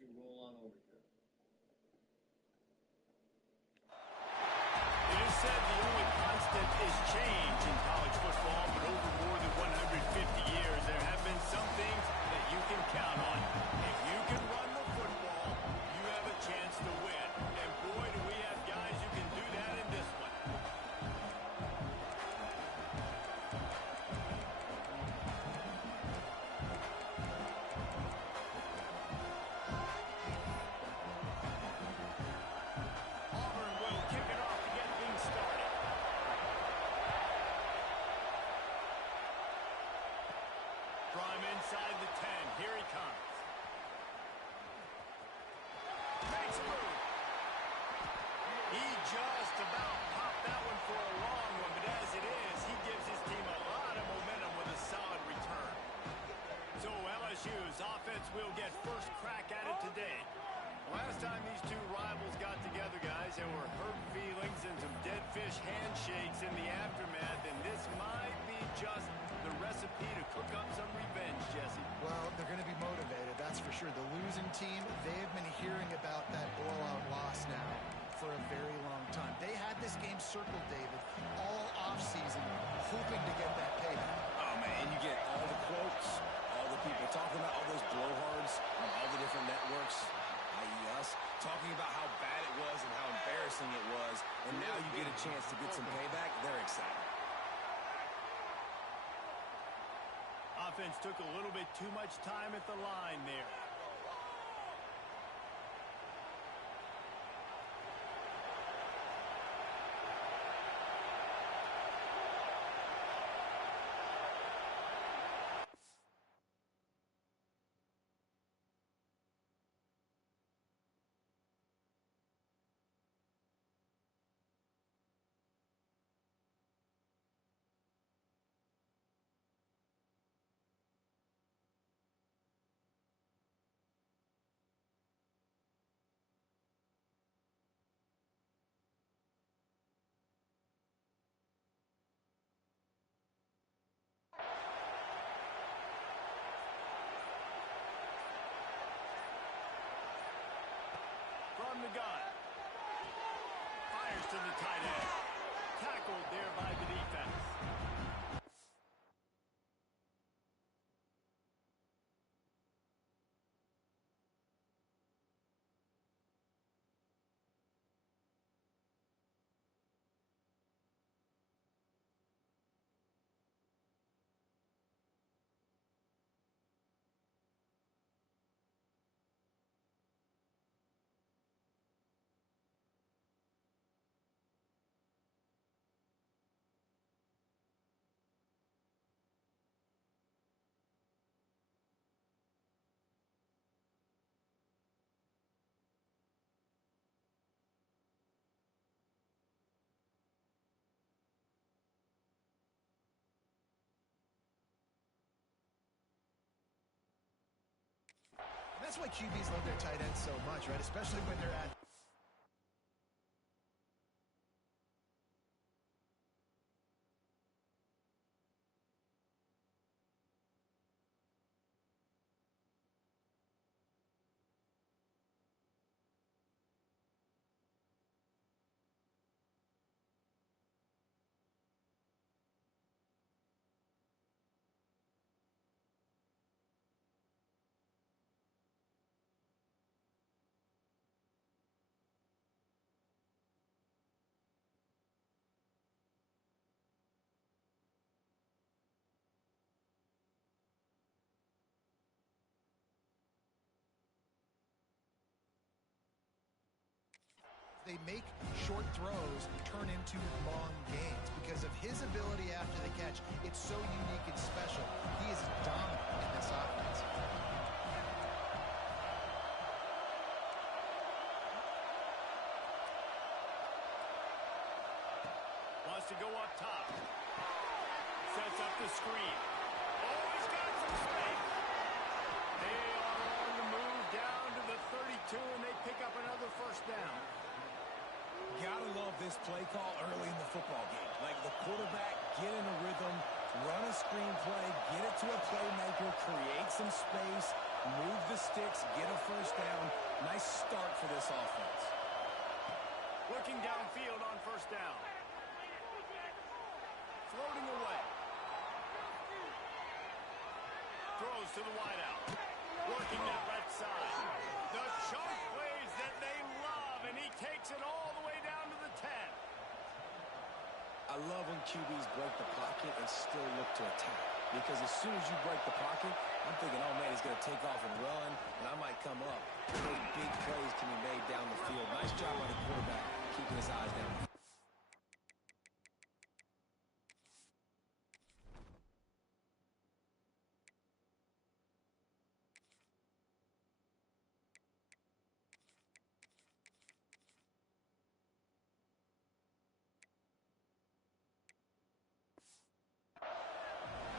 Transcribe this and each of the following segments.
to roll on over here. It is said the only constant is change in college football, but over more than 150 years, there have been some things that you can count on. If you can run the football, you have a chance to win. And boy, do we have guys who can do that in this one. Auburn will kick it off to get things started. From inside the 10, here he comes. Makes a move. He just about popped that one for a long one, but as it is, he gives his team a lot of momentum with a solid return. So LSU's offense will get first crack at it today. Last time these two rivals got together, guys, there were hurt feelings and some dead fish handshakes in the aftermath, and this might be just the recipe to cook up some revenge, Jesse. Well, they're going to be motivated, that's for sure. The losing team, they have been hearing about that blowout loss now for a very long time. They had this game circled, David, all offseason, hoping to get that payback. Oh, man, you get all the quotes, all the people talking about all those blowhards on all the different networks, i.e. us, talking about how bad it was and how embarrassing it was, and now you get a chance to get some payback. They're excited. Offense took a little bit too much time at the line there. From the gun. Fires to the tight end. Tackled there by the defense. And that's why QBs love their tight ends so much, right? Especially when they're at... They make short throws turn into long gains because of his ability after the catch. It's so unique and special. He is dominant in this offense. Wants to go up top. Sets up the screen. Oh, he's got some space. They are on the move down to the 32, and they pick up another first down. Gotta love this play call early in the football game. Like the quarterback, get in a rhythm, run a screen play, get it to a playmaker, create some space, Move the sticks, get a first down. Nice start for this offense. Looking downfield on first down. Floating away. Throws to the wideout. Working that left side. The chunk plays that they love, and he takes it all the way down to the 10. I love when QBs break the pocket and still look to attack. Because as soon as you break the pocket, I'm thinking, oh, man, he's going to take off and run, and I might come up. Those big plays can be made down the field. Nice job by the quarterback, keeping his eyes down.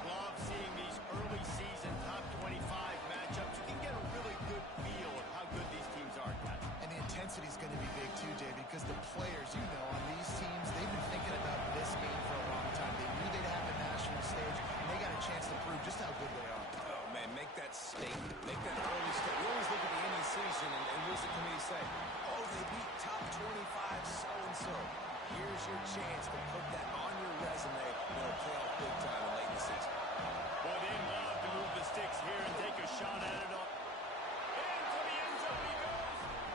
Love seeing these early season top 25 matchups. You can get a really good feel of how good these teams are, Pat. And the intensity is going to be big too, David, because the players, on these teams, they've been thinking about this game for a long time. They knew they'd have a national stage, and they got a chance to prove just how good they are. Oh, man, make that statement. Make that early step. We always look at the end of the season, and what does the committee say? Oh, they beat top 25 so-and-so. Here's your chance to put that on your resume. It'll pay off big time late in the season. Well, they love to move the sticks here and take a shot at it all. Into the end zone he goes.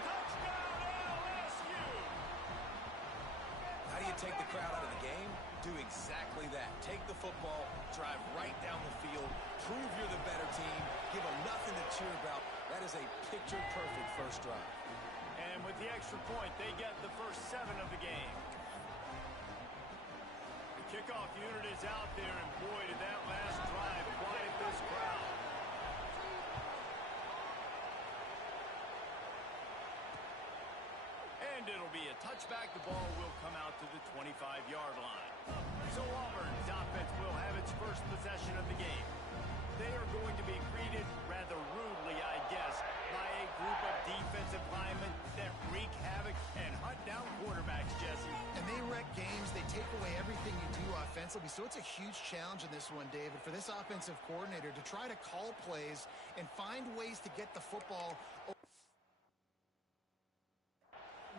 Touchdown, LSU! How do you take the crowd out of the game? Do exactly that. Take the football, drive right down the field, prove you're the better team, give them nothing to cheer about. That is a picture-perfect first drive. And with the extra point, they get the first 7 of the game. The kickoff unit is out there, and boy, did that last drive quiet this crowd. And it'll be a touchback. The ball will come out to the 25-yard line. So Auburn's offense will have its first possession of the game. They are going to be greeted rather rudely, I guess, by a group of defensive linemen that wreak havoc and hunt down quarterbacks, Jesse. And they wreck games. They take away everything you do offensively. So it's a huge challenge in this one, David, for this offensive coordinator to try to call plays and find ways to get the football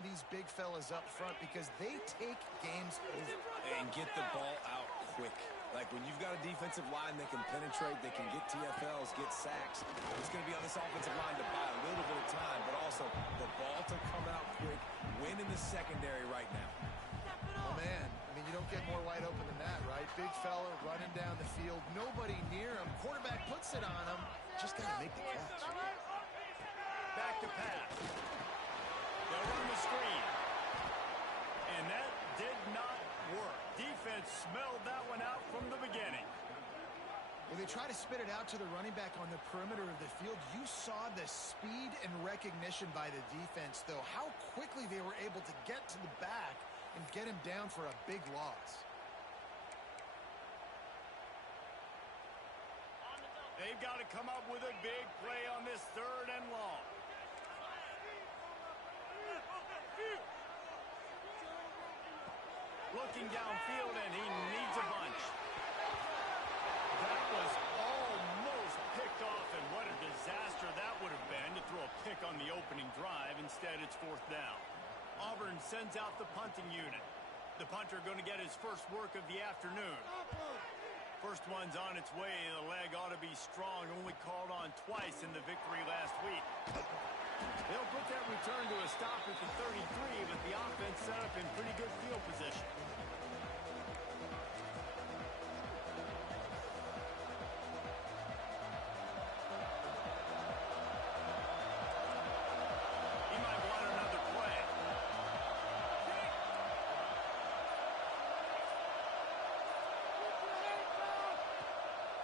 these big fellas up front, because they take games over. And get the ball out quick. Like when you've got a defensive line that can penetrate, they can get TFLs, get sacks, it's going to be on this offensive line to buy a little bit of time, but also the ball to come out quick, win in the secondary right now. Oh, man. I mean, you don't get more wide open than that, right? Big fella running down the field, nobody near him. Quarterback puts it on him. Just got to make the catch. Back to pass. They'll run the screen. And that did not work. Defense smelled that one out from the beginning. When they try to spit it out to the running back on the perimeter of the field, you saw the speed and recognition by the defense, though. How quickly they were able to get to the back and get him down for a big loss. They've got to come up with a big play on this 3rd and long. Looking downfield, and he needs a bunch. That was almost picked off, and what a disaster that would have been to throw a pick on the opening drive. Instead, it's 4th down. Auburn sends out the punting unit. The punter going to get his first work of the afternoon. First one's on its way. The leg ought to be strong. Only called on twice in the victory last week. They'll put that return to a stop at the 33, but the offense set up in pretty good field position. He might want another play.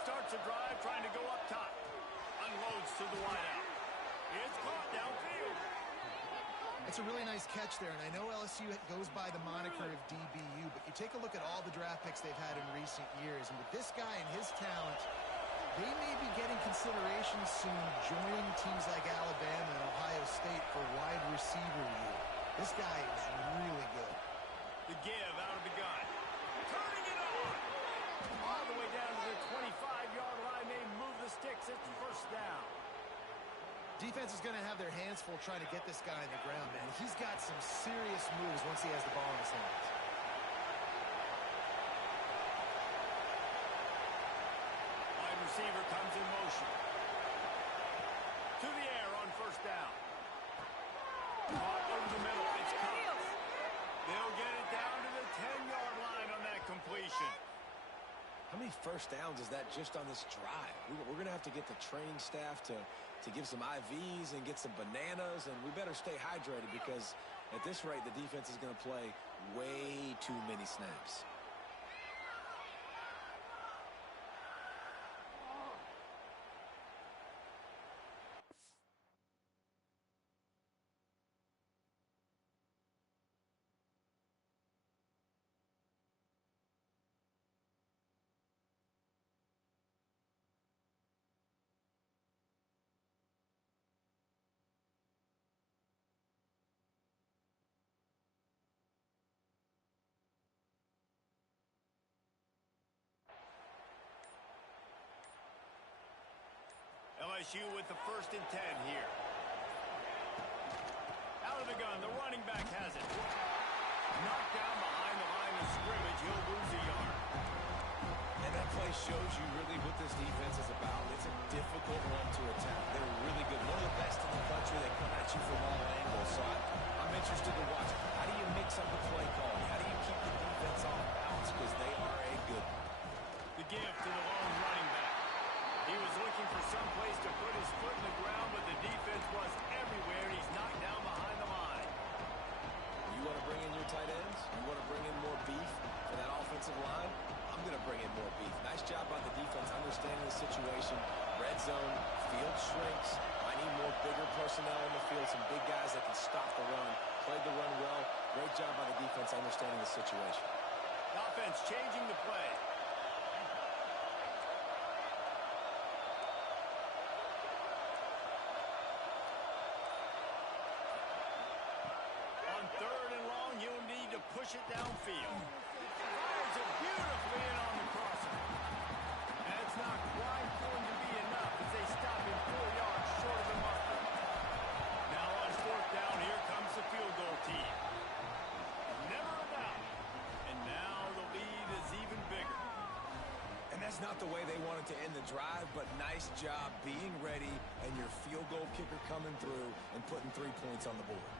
Starts a drive, trying to go up top. Unloads to the wideout. It's caught downfield. It's a really nice catch there, and I know LSU goes by the moniker of DBU, but you take a look at all the draft picks they've had in recent years, and with this guy and his talent, they may be getting consideration soon joining teams like Alabama and Ohio State for wide receiver year. This guy is really good. The give out of the gun. Turning it on. All the way down to the 25-yard line. They move the sticks. It's 1st down. defense is going to have their hands full trying to get this guy on the ground, man. He's got some serious moves once he has the ball in his hands. Wide receiver comes in motion. To the air on first down. Caught over the middle. It's caught. They'll get it down to the 10-yard line on that completion. How many first downs is that just on this drive? We're going to have to get the training staff to give some IVs and get some bananas, and we better stay hydrated because at this rate, the defense is going to play way too many snaps. LSU with the 1st and 10 here. Out of the gun, the running back has it. Knocked down behind the line of scrimmage. He'll lose a yard. And that play shows you really what this defense is about. It's a difficult one to attack. They're really good. One of the best in the country. They come at you from all angles. So I'm interested to watch. How do you mix up the play calling? How do you keep the defense off balance? Because they are a good one. The give to the lone running back. He was looking for some place to put his foot in the ground, but the defense was everywhere. He's knocked down behind the line. You want to bring in your tight ends? You want to bring in more beef for that offensive line? I'm going to bring in more beef. Nice job by the defense understanding the situation. Red zone, field shrinks. I need more bigger personnel in the field, some big guys that can stop the run. Played the run well. Great job by the defense understanding the situation. Offense changing the play. Push it downfield. Fires it beautifully in on the crosser. That's not quite going to be enough as they stop him 4 yards short of the mark. Now on 4th down, here comes the field goal team. Never a doubt. And now the lead is even bigger. And that's not the way they wanted to end the drive, but nice job being ready and your field goal kicker coming through and putting 3 points on the board.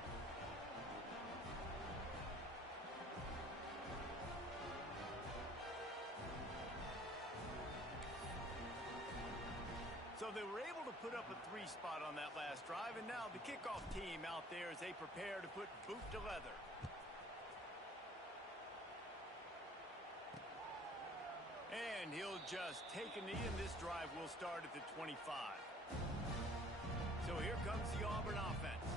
So they were able to put up a 3 spot on that last drive, and now the kickoff team out there as they prepare to put boot to leather. And he'll just take a knee, and this drive will start at the 25. So here comes the Auburn offense.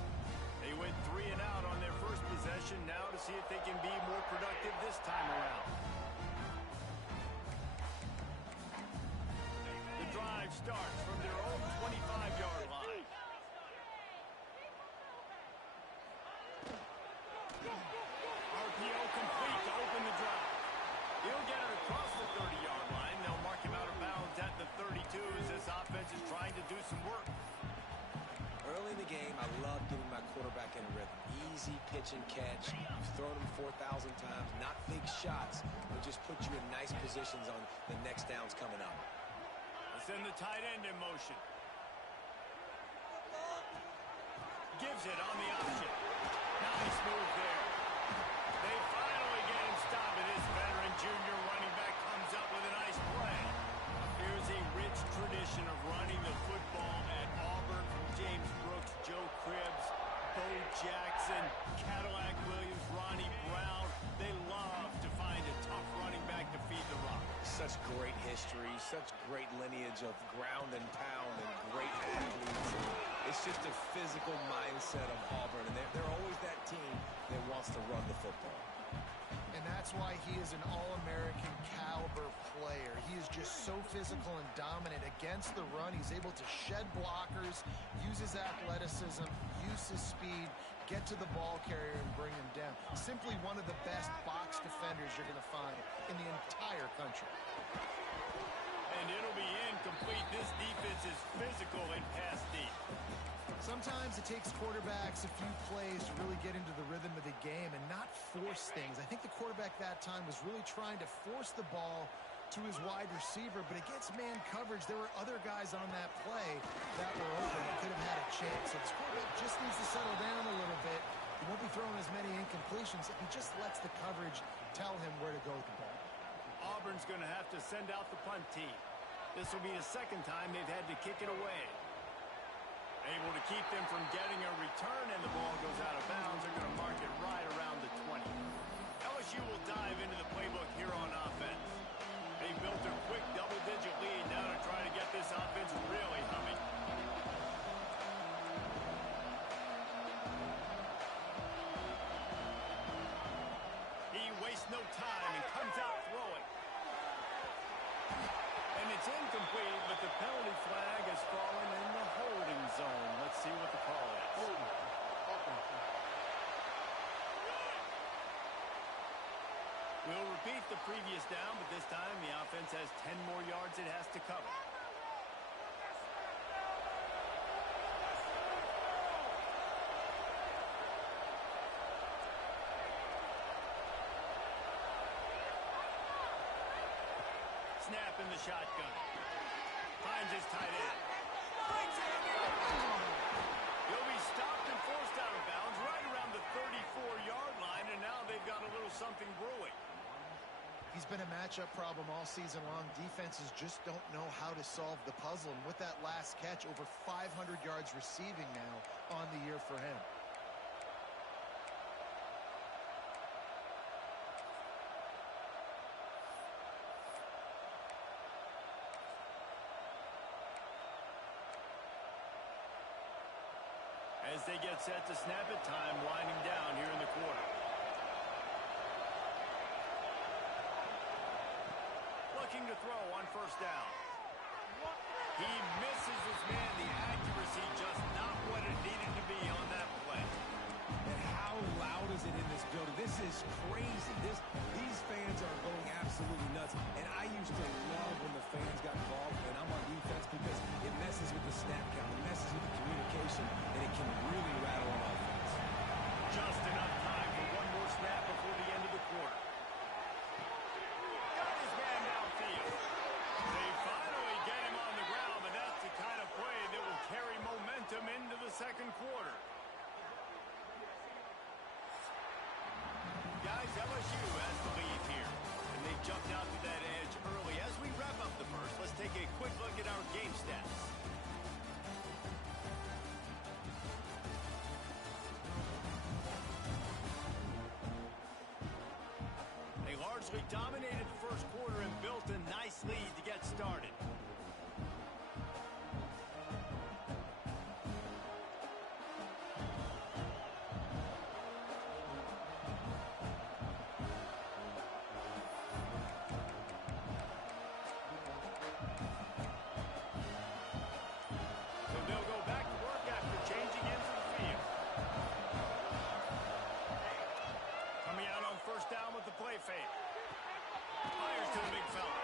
They went 3 and out on their first possession, now to see if they can be more productive this time around. Drive starts from their own 25-yard line. RPO complete to open the drive. He'll get it across the 30-yard line. They'll mark him out of bounds at the 32 as this offense is trying to do some work. Early in the game, I love getting my quarterback in a rhythm. Easy pitch and catch. You've thrown him 4,000 times. Not big shots, but just put you in nice positions on the next downs coming up. Send the tight end in motion. Gives it on the option. Nice move there. They finally get him stopped, and this veteran junior running back comes up with a nice play. Here's a rich tradition of running the football at Auburn from James Brooks, Joe Cribbs, Bo Jackson, Cadillac Williams, Ronnie Brown. They love to find a tough running back to feed the rock. Such great history, such great lineage of ground and pound and great athletes. It's just a physical mindset of Auburn, and they're always that team that wants to run the football. And that's why he is an All-American caliber player. He is just so physical and dominant against the run. He's able to shed blockers, use his athleticism, use his speed, get to the ball carrier and bring him down. Simply one of the best box defenders you're going to find in the entire country. And it'll be incomplete. This defense is physical and pass deep. Sometimes it takes quarterbacks a few plays to really get into the rhythm of the game and not force things. I think the quarterback that time was really trying to force the ball to his wide receiver, but against man coverage, there were other guys on that play that were open that could have had a chance. So this quarterback just needs to settle down a little bit. He won't be throwing as many incompletions if he just lets the coverage tell him where to go with the ball. Auburn's going to have to send out the punt team. This will be the second time they've had to kick it away. Able to keep them from getting a return, and the ball goes out of bounds. They're going to mark it right around the 20. LSU will dive into the playbook here on offense. They built a quick double-digit lead now to try to get this offense really humming. He wastes no time and comes out throwing. And it's incomplete, but the penalty flag has fallen in the holding zone. Let's see what the call is. We'll repeat the previous down, but this time the offense has 10 more yards it has to cover. Snap in the shotgun. Finds his tight end. He'll be stopped and forced out of bounds right around the 34-yard line, and now they've got a little something brewing. He's been a matchup problem all season long. Defenses just don't know how to solve the puzzle. And with that last catch, over 500 yards receiving now on the year for him. As they get set to snap it, time winding down here in the quarter. Looking to throw on first down. He misses his man. The accuracy just not what it needed to be on that play. And how loud is it in this building? This is crazy. These fans are going absolutely nuts. And I used to love when the fans got involved, and I'm on defense because it messes with the snap count, it messes with the communication, and it can really rattle an offense. Just enough time for one more snap before the end of the quarter. Got his man downfield. They finally get him on the ground, but that's the kind of play that will carry momentum into the second quarter. Guys, LSU has the lead here, and they jumped out to that edge early. As we wrap up the first, let's take a quick look at our game stats. They largely dominated the first quarter and built a nice lead to get started. Fires to the big fella.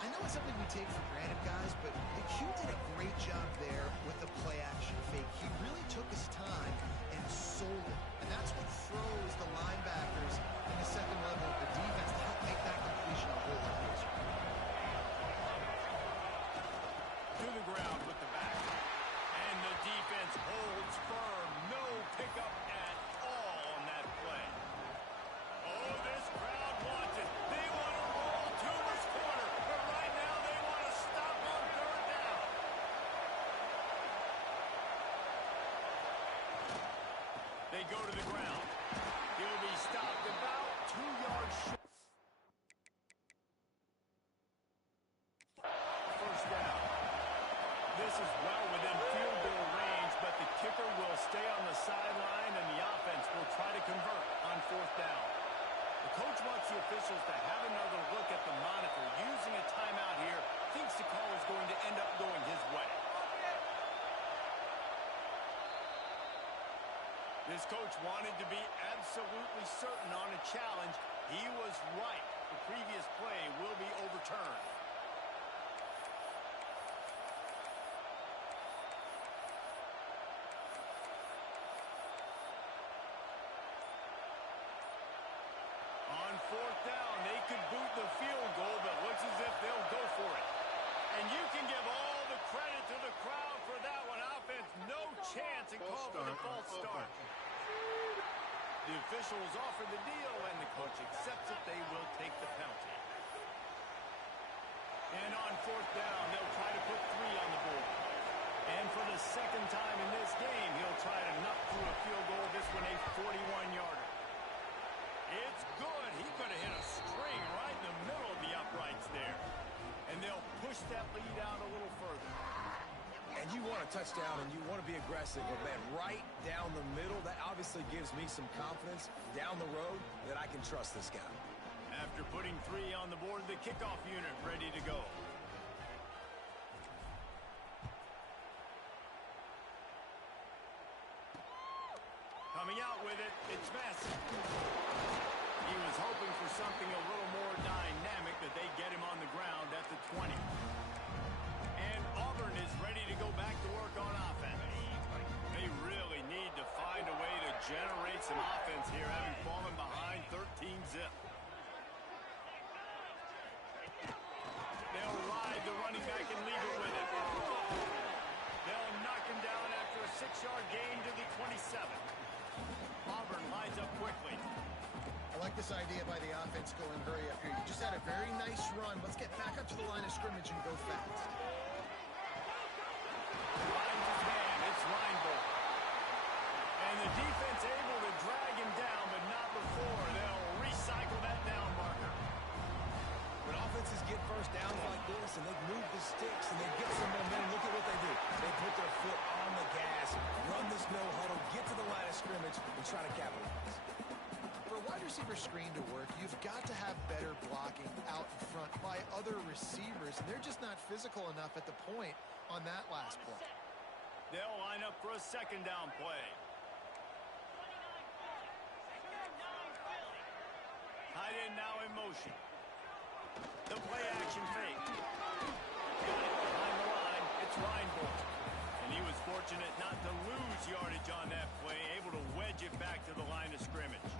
I know it's something we take for granted, guys, but Q did a great job there with the play action fake. He really took his time and sold it. And that's what froze the linebackers in the second level of the defense to help make that completion a whole lot easier. To the ground with the back. And the defense holds firm. No pickup at all on that play. Oh, this crowd wants it. They want to roll to this corner. But right now they want to stop on third down. They go to the ground. He'll be stopped about 2 yards short. First down. This is well within field goal range, but the kicker will stay on the sideline, and the offense will try to convert on fourth down. The coach wants the officials to have another look at the monitor. Using a timeout here, thinks the call is going to end up going his way. This coach wanted to be absolutely certain on a challenge. He was right. The previous play will be overturned. fourth down. They could boot the field goal, but looks as if they'll go for it. And you can give all the credit to the crowd for that one. Offense, no chance, and call for the false start. The officials offer the deal, and the coach accepts it. They will take the penalty. And on fourth down, they'll try to put 3 on the board. And for the second time in this game, he'll try to knock through a field goal. This one a 41-yarder. It's good. He could have hit a string right in the middle of the uprights there. And they'll push that lead out a little further. And you want a touchdown and you want to be aggressive, but man, right down the middle, that obviously gives me some confidence down the road that I can trust this guy. After putting 3 on the board, the kickoff unit ready to go. Coming out with it, it's Massey. He was hoping for something a little more dynamic, but they get him on the ground at the 20. And Auburn is ready to go back to work on offense. They really need to find a way to generate some offense here, having fallen behind 13-zip. They'll ride the running back and leave it with it. They'll knock him down after a 6-yard gain to the 27. Auburn lines up quickly. I like this idea by the offense going hurry up here. You just had a very nice run. Let's get back up to the line of scrimmage and go fast. Finds his man. It's Reinbold. And the defense able to drag him down, but not before. They'll recycle that down marker. When offenses get first downs like this and they move the sticks and they get some momentum, look at what they do. They put their foot on the gas, run this no huddle, get to the line of scrimmage, and try to capitalize. For a wide receiver screen to work, you've got to have better blocking out in front by other receivers, and they're just not physical enough at the point on that last play. They'll line up for a second down play. Tight end now in motion. The play action fake. Got it behind the line. It's Reinbold. And he was fortunate not to lose yardage on that play, able to wedge it back to the line of scrimmage.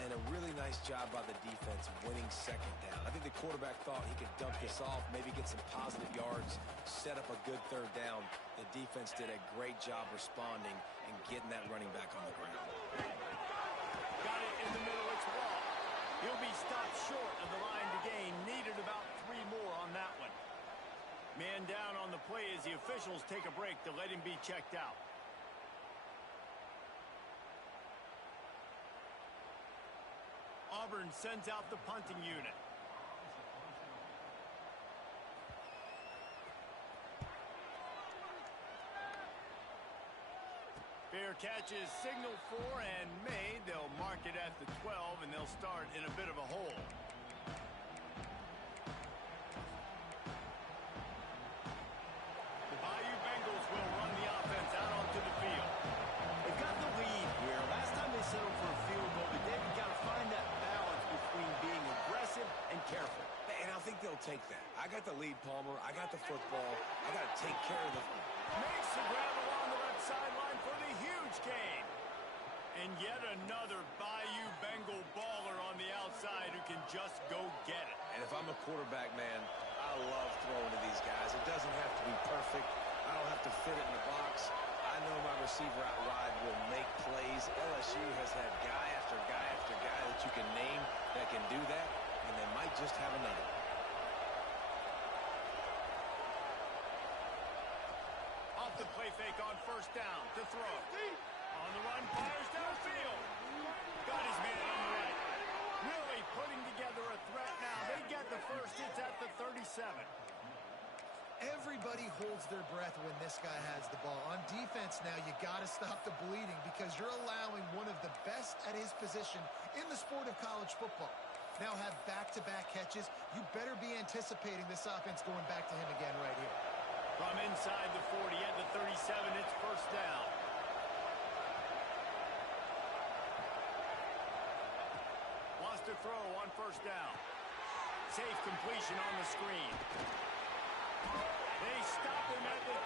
And a really nice job by the defense winning second down. I think the quarterback thought he could dump this off, maybe get some positive yards, set up a good third down. The defense did a great job responding and getting that running back on the ground. Got it in the middle. It's Wall. He'll be stopped short of the line to gain. Needed about 3 more on that one. Man down on the play as the officials take a break to let him be checked out. Auburn sends out the punting unit. Fair catch is signaled for and made. They'll mark it at the 12, and they'll start in a bit of a hole. The Bayou Bengals will run the offense out onto the field. They've got the lead here. Last time they settled for a field goal, but they've got to find that balance between being aggressive and careful. And I think they'll take that. I got the lead, Palmer. I got the football. I got to take care of the... Makes the grab along the left sideline for the huge gain. And yet another Bayou Bengal baller on the outside who can just go get it. And if I'm a quarterback, man, I love throwing to these guys. It doesn't have to be perfect. I don't have to fit it in the box. I know my receiver out wide will make plays. LSU has had guy after guy after guy that you can name that can do that, and they might just have another. Off the play fake on first down to throw. On the run, fires downfield. Got his man on the right. Really putting together a threat now. They get the first. It's at the 37. Everybody holds their breath when this guy has the ball. On defense now, you got to stop the bleeding because you're allowing one of the best at his position in the sport of college football. Now have back-to-back catches. You better be anticipating this offense going back to him again right here. From inside the 40 at the 37, it's first down. Wants to throw on first down. Safe completion on the screen. They stop him at the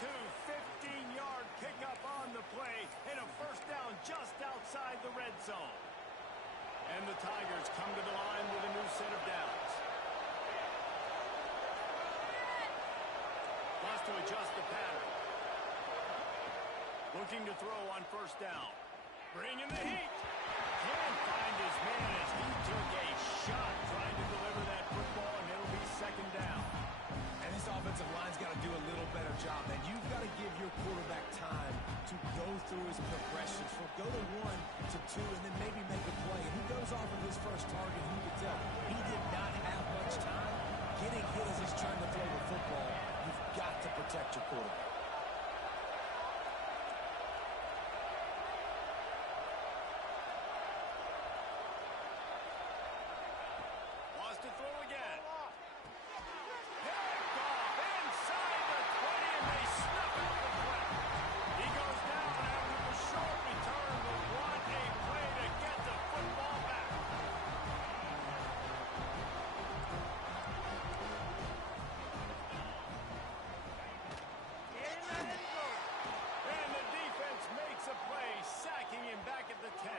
22, 15-yard pickup on the play, and a first down just outside the red zone. And the Tigers come to the line with a new set of downs. Wants to adjust the pattern. Looking to throw on first down. Bringing the heat. Can't find his man as he took a shot trying to deliver that football, and it'll be second down. And this offensive line's got to do a little better job, man. You've got to give your quarterback time to go through his progressions. From go to 1 to 2 and then maybe make a play. And he goes off of his first target. You can tell he did not have much time. Getting hit as he's trying to throw the football, you've got to protect your quarterback. Wants to throw again. Picked off inside the 20, and they snuff out the threat. He goes down after the short return, but what a play to get the football back. And the defense makes a play, sacking him back at the 10.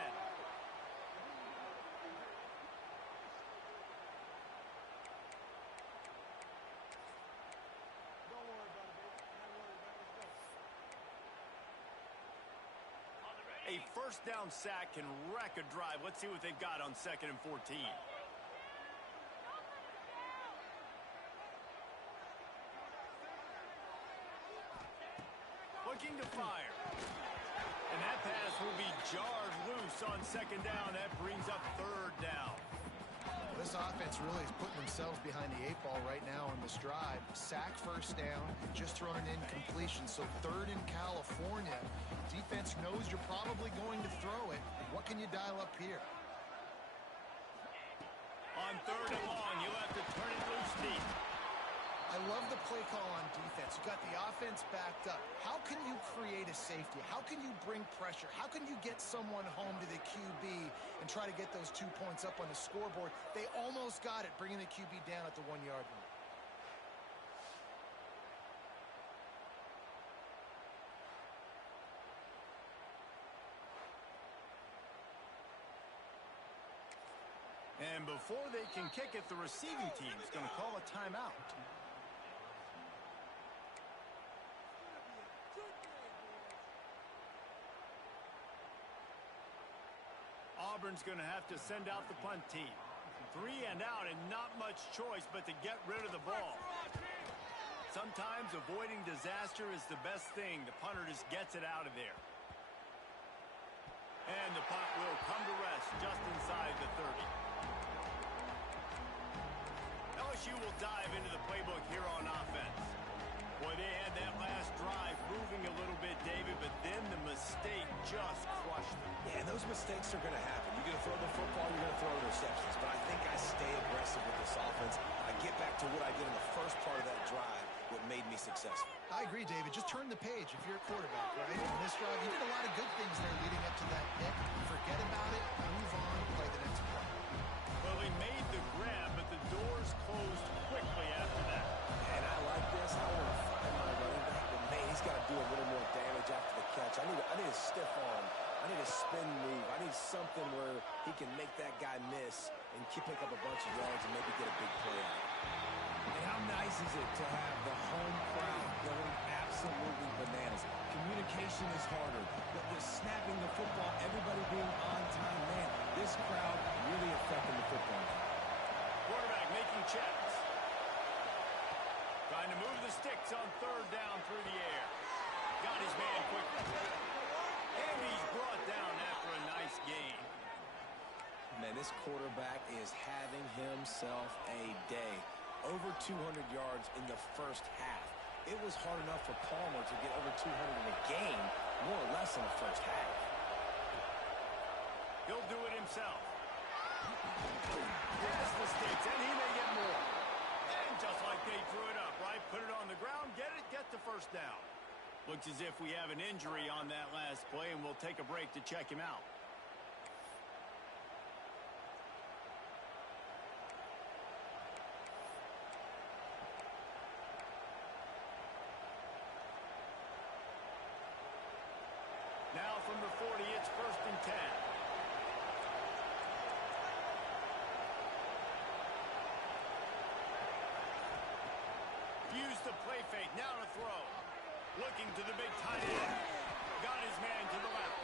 A first down sack can wreck a drive. Let's see what they've got on 2nd and 14. Looking to fire. And that pass will be jarred loose on 2nd down. That brings up 3rd down. This offense really is putting themselves behind the 8 ball right now on this drive. Sack first down, just thrown an incompletion. So 3rd in California. Defense knows you're probably going to throw it. What can you dial up here? On 3rd and long, you'll have to turn it loose deep. I love the play call on defense. You got the offense backed up. How can you create a safety? How can you bring pressure? How can you get someone home to the QB and try to get those 2 points up on the scoreboard? They almost got it, bringing the QB down at the 1-yard line. And before they can kick it, the receiving team is going to call a timeout. Auburn's going to have to send out the punt team. 3 and out and not much choice but to get rid of the ball. Sometimes avoiding disaster is the best thing. The punter just gets it out of there. And the punt will come to rest just inside the 30. LSU will dive into the playbook here on offense. Boy, they had that last drive moving a little bit, David, but then the mistake just crushed them. Yeah, and those mistakes are going to happen. You're going to throw the football, you're going to throw interceptions. But I think I stay aggressive with this offense. I get back to what I did in the first part of that drive, what made me successful. I agree, David. Just turn the page if you're a quarterback, right? In this drive, you did a lot of good things there leading up to that pick. Forget about it, move on, play the next play. Well, he made the grab, but the doors closed quickly after that. And I like this. I want to find my running back, but man, he's got to do a little more damage after the catch. I need a stiff arm. I need a spin move. I need something where he can make that guy miss and pick up a bunch of yards and maybe get a big play out. And how nice is it to have the home crowd going absolutely bananas? Communication is harder, but the snapping the football, everybody being on time, man, this crowd really affecting the football game. Quarterback making checks. Trying to move the sticks on 3rd down through the air. Got his man quickly. And he's brought down after a nice gain. Man, this quarterback is having himself a day. Over 200 yards in the first half. It was hard enough for Palmer to get over 200 in a game, more or less in the first half. He'll do it himself. Pass the sticks, and he may get more. And just like they drew it up, right? Put it on the ground, get it, get the first down. Looks as if we have an injury on that last play, and we'll take a break to check him out. Now from the 40, it's 1st and 10. the play fake. Now to throw. Looking to the big tight end. Got his man to the left.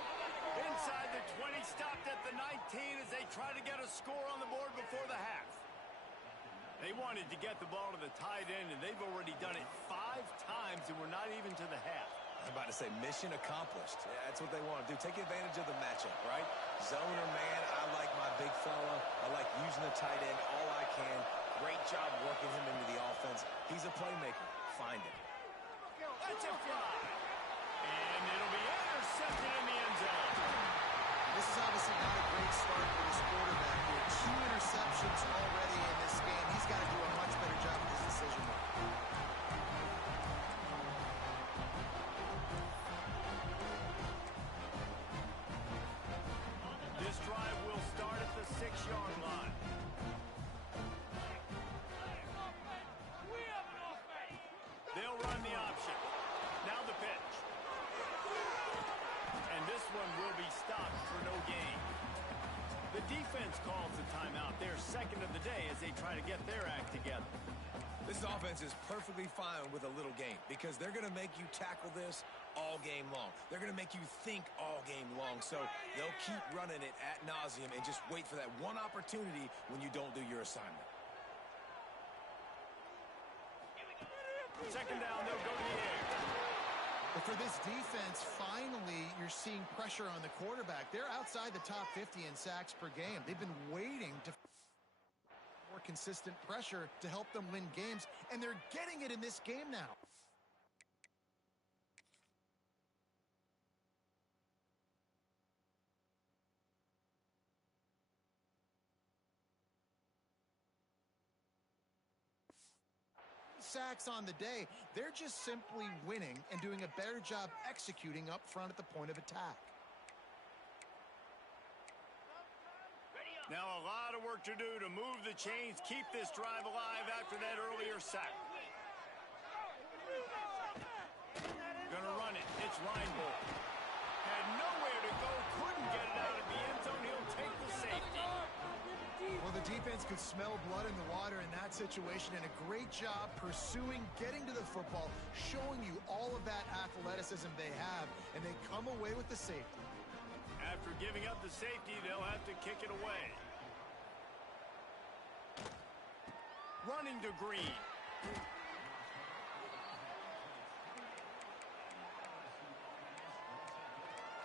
Inside the 20, stopped at the 19 as they try to get a score on the board before the half. They wanted to get the ball to the tight end, and they've already done it 5 times, and we're not even to the half. I'm about to say mission accomplished. Yeah, that's what they want to do. Take advantage of the matchup, right? Zone or man, I like my big fella. I like using the tight end all I can. Great job working him into the offense. He's a playmaker. Find it. That's a fly. And it'll be intercepted in the end zone. This is obviously not a great start for this quarterback here. 2 interceptions already in this game. He's got to do a much better job with his decision making. This drive will start at the 6-yard line. They'll run the option. Now the pitch. And this one will be stopped for no gain. The defense calls the timeout. They're second of the day as they try to get their act together. This offense is perfectly fine with a little game because they're going to make you tackle this all game long. They're going to make you think all game long. So they'll keep running it ad nauseum and just wait for that one opportunity when you don't do your assignment. Second down, they'll go to the air. But for this defense, finally, you're seeing pressure on the quarterback. They're outside the top 50 in sacks per game. They've been waiting to more consistent pressure to help them win games, and they're getting it in this game now. Sacks on the day. They're just simply winning and doing a better job executing up front at the point of attack. Now a lot of work to do to move the chains, keep this drive alive after that earlier sack. Gonna run it. It's Reinbold. Had nowhere to go, couldn't get it out of the end zone. He'll take the safety. Well, the defense could smell blood in the water in that situation, and a great job pursuing, getting to the football, showing you all of that athleticism they have, and they come away with the safety. After giving up the safety, they'll have to kick it away. Running to Green.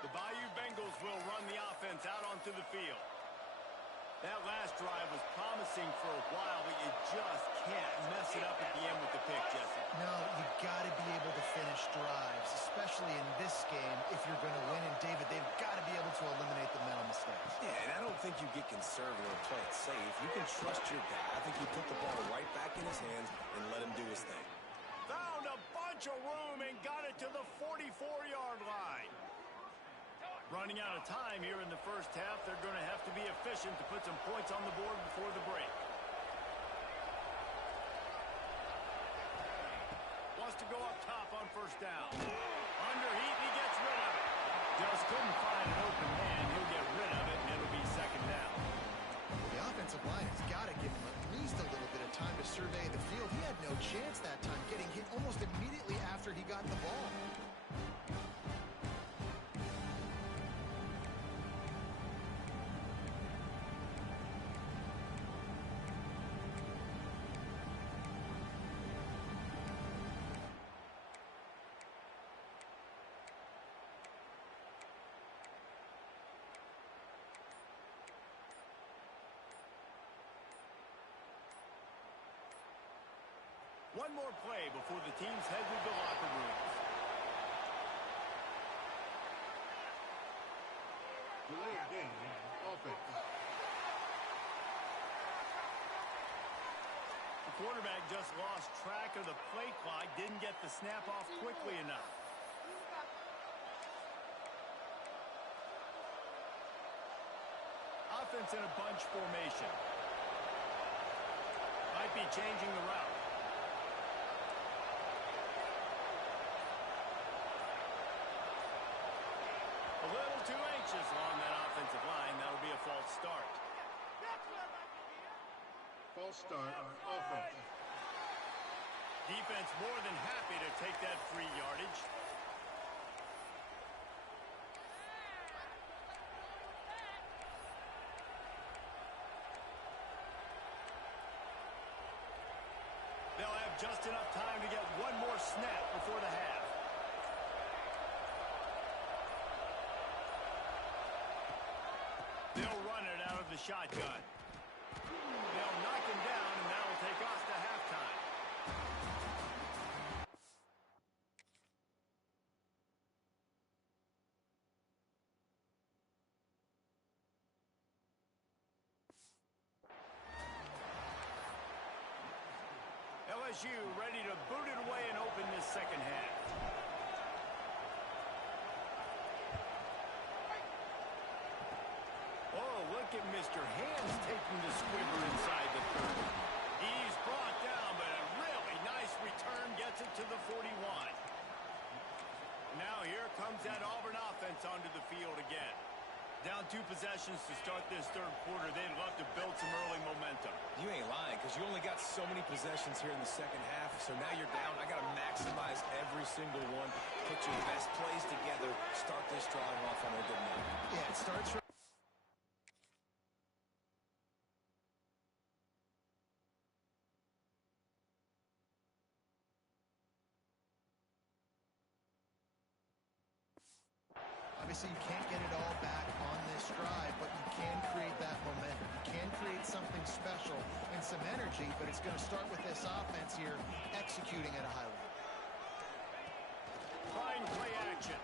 The Bayou Bengals will run the offense out onto the field. That last drive was promising for a while, but you just can't mess it up at the end with the pick, Jesse. No, you've got to be able to finish drives, especially in this game if you're going to win. And, David, they've got to be able to eliminate the mental mistakes. Yeah, and I don't think you get conservative or play it safe. You can trust your guy. I think you put the ball right back in his hands and let him do his thing. Found a bunch of room and got it to the 44-yard line. Running out of time here in the first half. They're going to have to be efficient to put some points on the board before the break. Wants to go up top on first down. Underheat, and he gets rid of it. Just couldn't find an open man. He'll get rid of it, and it'll be second down. The offensive line has got to give him at least a little bit of time to survey the field. He had no chance that time, getting hit almost immediately after he got the ball. One more play before the teams head to the locker rooms. Delay game, offense. The quarterback just lost track of the play clock, didn't get the snap off quickly enough. Offense in a bunch formation. Might be changing the route. A little too anxious along that offensive line. That'll be a false start. False start on offense. defense more than happy to take that free yardage. They'll have just enough time to get one more snap before the half. They'll run it out of the shotgun. They'll knock him down, and that'll take us to halftime. LSU ready to boot it away and open this second half. Oh, look at Mr. Hands taking the squibber inside the 30. He's brought down, but a really nice return gets it to the 41. Now here comes that Auburn offense onto the field again. Down 2 possessions to start this third quarter. They'd love to build some early momentum. You ain't lying, because you only got so many possessions here in the second half, so now you're down. I got to maximize every single one. Put your best plays together. Start this drive off on a good note. Yeah, it starts from obviously, you can't get it all back on this drive, but you can create that momentum. You can create something special and some energy, but it's going to start with this offense here executing at a high level. Trying play action.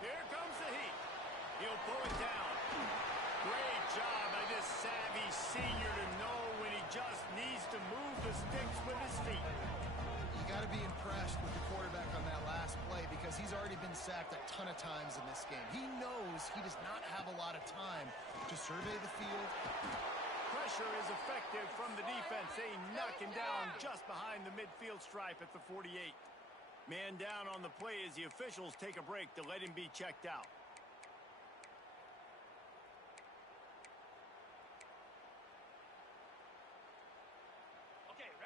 Here comes the heat. He'll pull it down. Great job by this savvy senior to know when he just needs to move the sticks with his feet. You got to be impressed with the quarterback on that last play because he's already been sacked a ton of times in this game. He knows he does not have a lot of time to survey the field. Pressure is effective from the defense. They knock him down just behind the midfield stripe at the 48. Man down on the play as the officials take a break to let him be checked out.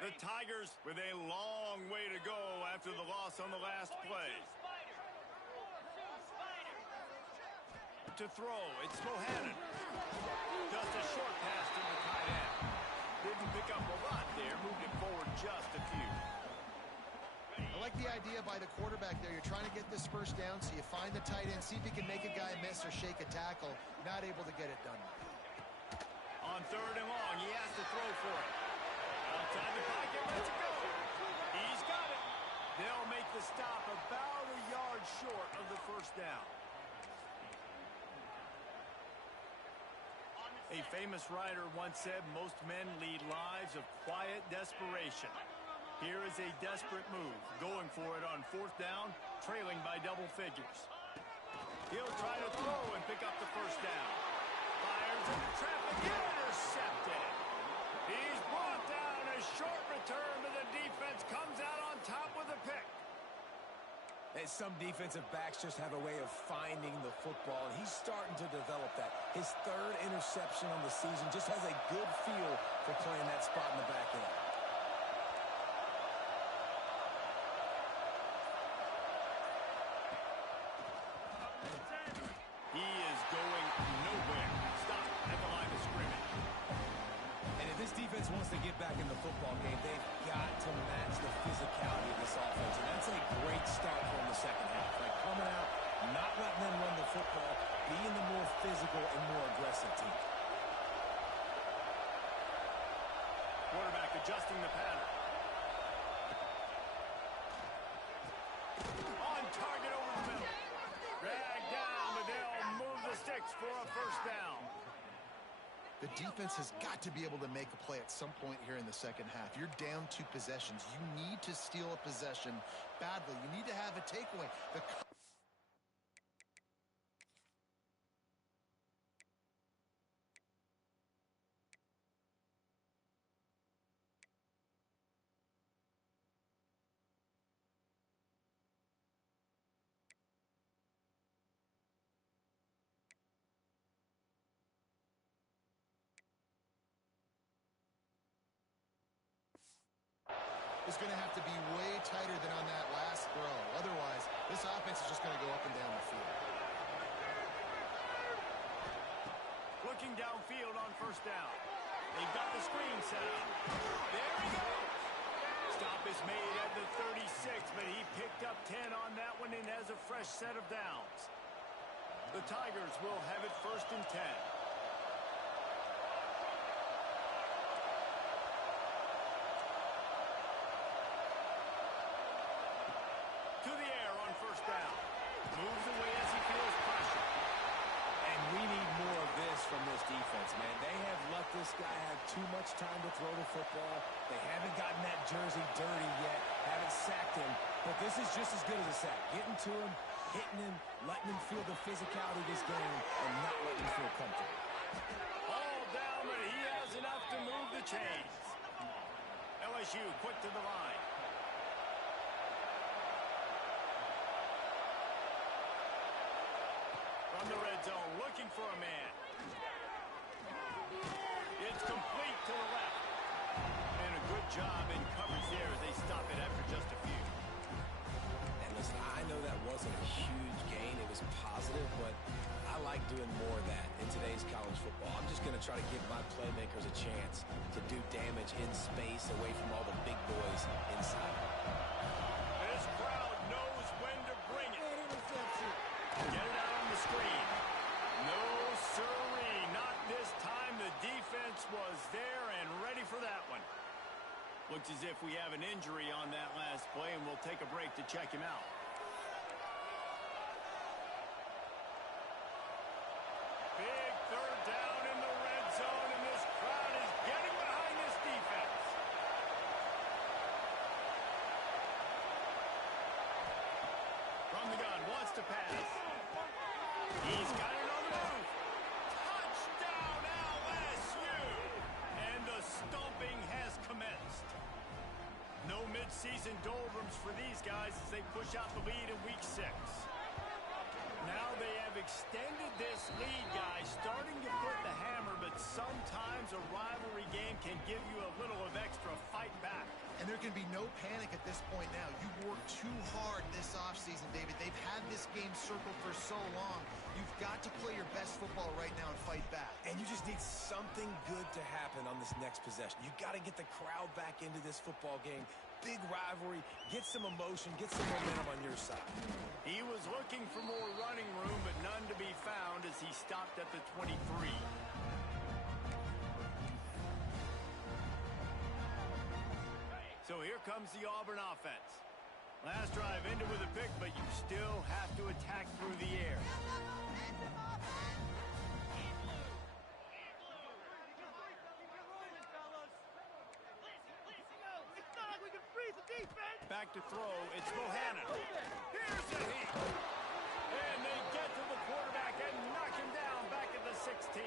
The Tigers with a long way to go after the loss on the last play. To throw, it's Bohannon. Just a short pass to the tight end. Didn't pick up a lot there, moved it forward just a few. I like the idea by the quarterback there. You're trying to get this first down, so you find the tight end, see if he can make a guy miss or shake a tackle. Not able to get it done. On 3rd and long, he has to throw for it. Outside the pocket, let's go. He's got it. They'll make the stop about a yard short of the first down. A famous writer once said most men lead lives of quiet desperation. Here is a desperate move, going for it on 4th down, trailing by double figures. He'll try to throw and pick up the first down. Fires into traffic, intercepted. He's brought down. A short return to the defense comes out on top with a pick. And some defensive backs just have a way of finding the football, and he's starting to develop that. His 3rd interception on the season, just has a good feel for playing that spot in the back end. He is going nowhere. Stop at the line of scrimmage. And if this defense wants to get back in the football game, they've got to match the physicality of this offense. And that's a great start for the second half. Like coming out, not letting them run the football, being the more physical and more aggressive team. Quarterback adjusting the pattern. On target over the middle. Dragged down, but they'll move the sticks for a first down. The defense has got to be able to make a play at some point here in the second half. You're down 2 possessions. You need to steal a possession badly. You need to have a takeaway. is going to have to be way tighter than on that last throw. Otherwise, this offense is just going to go up and down the field. Looking downfield on first down. They've got the screen set up. There he goes. Stop is made at the 36, but he picked up 10 on that one and has a fresh set of downs. The Tigers will have it 1st and 10. To the air on first down. Moves away as he feels pressure. And we need more of this from this defense, man. They have let this guy have too much time to throw the football. They haven't gotten that jersey dirty yet, haven't sacked him. But this is just as good as a sack. Getting to him, hitting him, letting him feel the physicality of this game, and not letting him feel comfortable. All down, but he has enough to move the chains. LSU quick to the line. From the red zone, looking for a man. It's complete to the left. And a good job in coverage there as they stop it after just a few. And listen, I know that wasn't a huge gain. It was positive, but I like doing more of that in today's college football. I'm just going to try to give my playmakers a chance to do damage in space away from all the big boys inside. This crowd knows when to bring it. Get it out on the screen. No siree, not this time. The defense was there and ready for that one. Looks as if we have an injury on that last play, and we'll take a break to check him out. Big third down in the red zone, and this crowd is getting behind this defense. From the gun, wants to pass. He's got it on the move. Touchdown, LSU! And the stomping has commenced. No midseason doldrums for these guys as they push out the lead in week 6. Now they have extended this lead, guys, starting to put the hammer, but sometimes a rivalry game can give you a little of extra fight back. And there can be no panic at this point now. You worked too hard this offseason, David. They've had this game circled for so long. You've got to play your best football right now and fight back. And you just need something good to happen on this next possession. You got to get the crowd back into this football game. Big rivalry. Get some emotion. Get some momentum on your side. He was looking for more running room, but none to be found as he stopped at the 23. So here comes the Auburn offense. Last drive ended with a pick, but you still have to attack through the air. Back to throw, it's Bohannon. Here's the heat. And they get to the quarterback and knock him down back at the 16.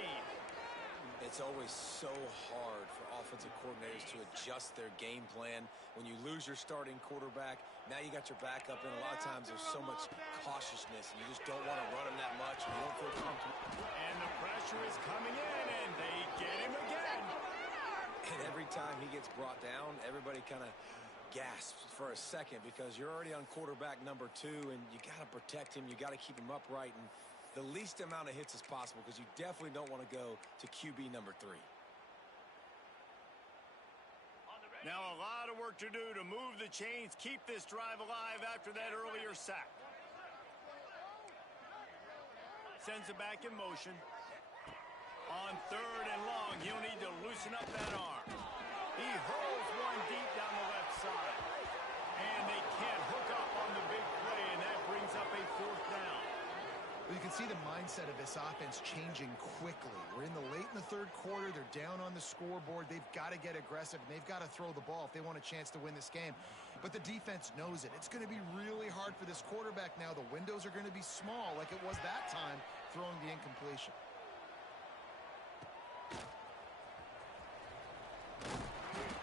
It's always so hard for offensive coordinators to adjust their game plan. When you lose your starting quarterback, now you got your backup, and a lot of times there's so much cautiousness, and you just don't want to run him that much, and you don't feel comfortable. And the pressure is coming in, and they get him again. And every time he gets brought down, everybody kind of gasps for a second because you're already on quarterback number 2, and you got to protect him. You got to keep him upright and the least amount of hits as possible because you definitely don't want to go to QB number 3. Now a lot of work to do to move the chains, keep this drive alive after that earlier sack. Sends it back in motion. On 3rd and long, he'll need to loosen up that arm. He hurls one deep down the left side. And they can't hook up on the big play, and that brings up a 4th down. Well, you can see the mindset of this offense changing quickly. We're in the late in the 3rd quarter. They're down on the scoreboard. They've got to get aggressive, and they've got to throw the ball if they want a chance to win this game. But the defense knows it. It's going to be really hard for this quarterback now. The windows are going to be small like it was that time throwing the incompletion.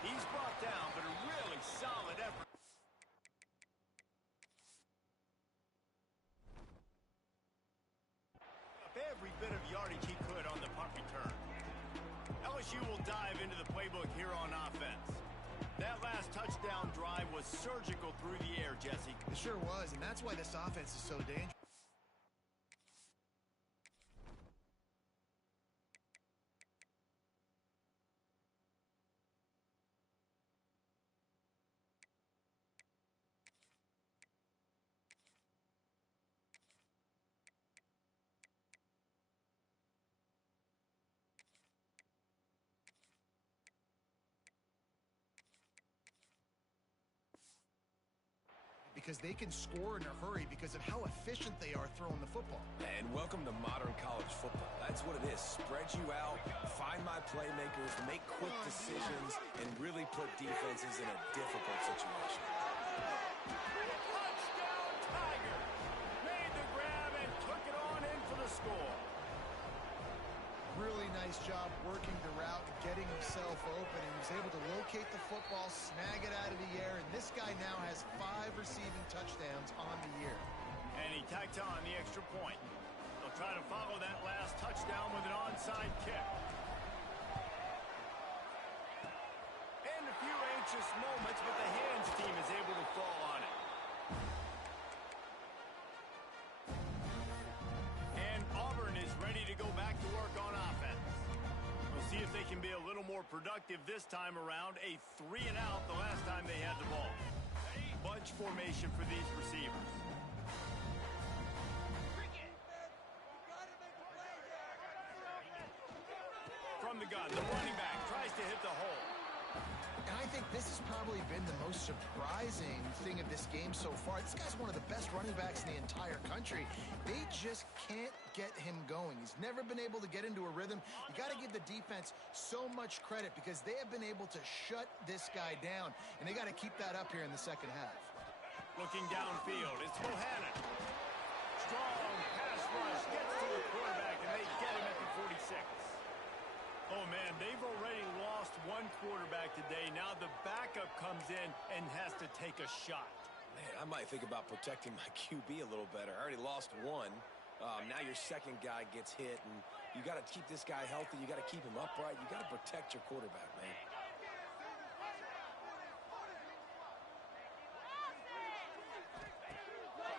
He's brought down, but a really solid effort. Every bit of yardage he could on the punt return. LSU will dive into the playbook here on offense. That last touchdown drive was surgical through the air, Jesse. It sure was, and that's why this offense is so dangerous. Because they can score in a hurry because of how efficient they are throwing the football. And welcome to modern college football. That's what it is. Spread you out, find my playmakers, make quick decisions, and really put defenses in a difficult situation. Touchdown, Tiger! Made the grab and took it on in for the score. Really nice job working the route and getting himself open. He was able to locate the football, snag it out of the air, and this guy now has 5 receiving touchdowns on the year. And he tacked on the extra point. They'll try to follow that last touchdown with an onside kick. And a few anxious moments, but the hands team is able to fall on it. And Auburn is ready to go back to work on offense. We'll see if they can be a little more productive this time around. A 3-and-out the last time they had the ball. Bunch formation for these receivers. From the gun, the running back tries to hit the hole. And I think this has probably been the most surprising thing of this game so far. This guy's one of the best running backs in the entire country. They just can't get him going. He's never been able to get into a rhythm. You got to give the defense so much credit because they have been able to shut this guy down, and they got to keep that up here in the second half. Looking downfield, it's Bohannon. Strong pass rush, gets to the quarterback, and they get him at the 46. Oh, man, they've already lost one quarterback today. Now the backup comes in and has to take a shot. Man, I might think about protecting my QB a little better. I already lost one. Now your second guy gets hit, and you got to keep this guy healthy. You got to keep him upright. You got to protect your quarterback, man.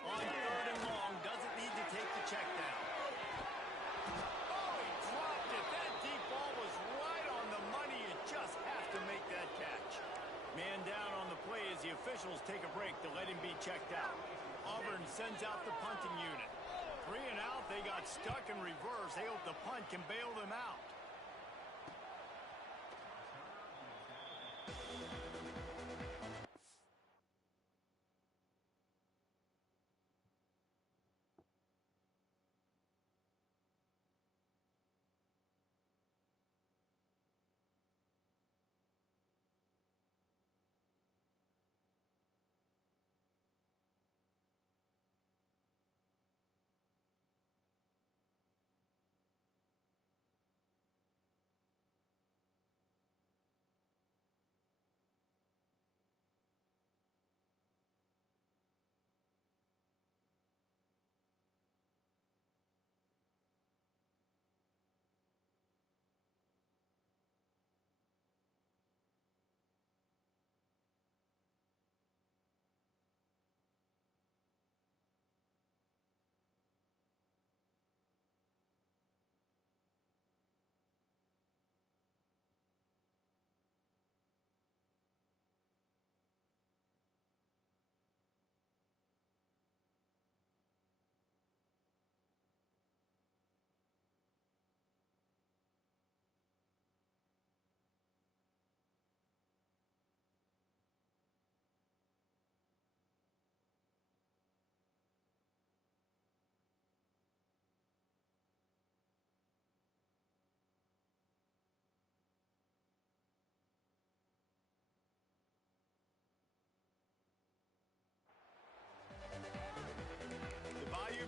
On 3rd and long, doesn't need to take the check down. Oh, he dropped it. That deep ball was right on the money. You just have to make that catch. Man down on the play as the officials take a break to let him be checked out. Auburn sends out the punting unit. 3-and-out, they got stuck in reverse. They hope the punt can bail them out.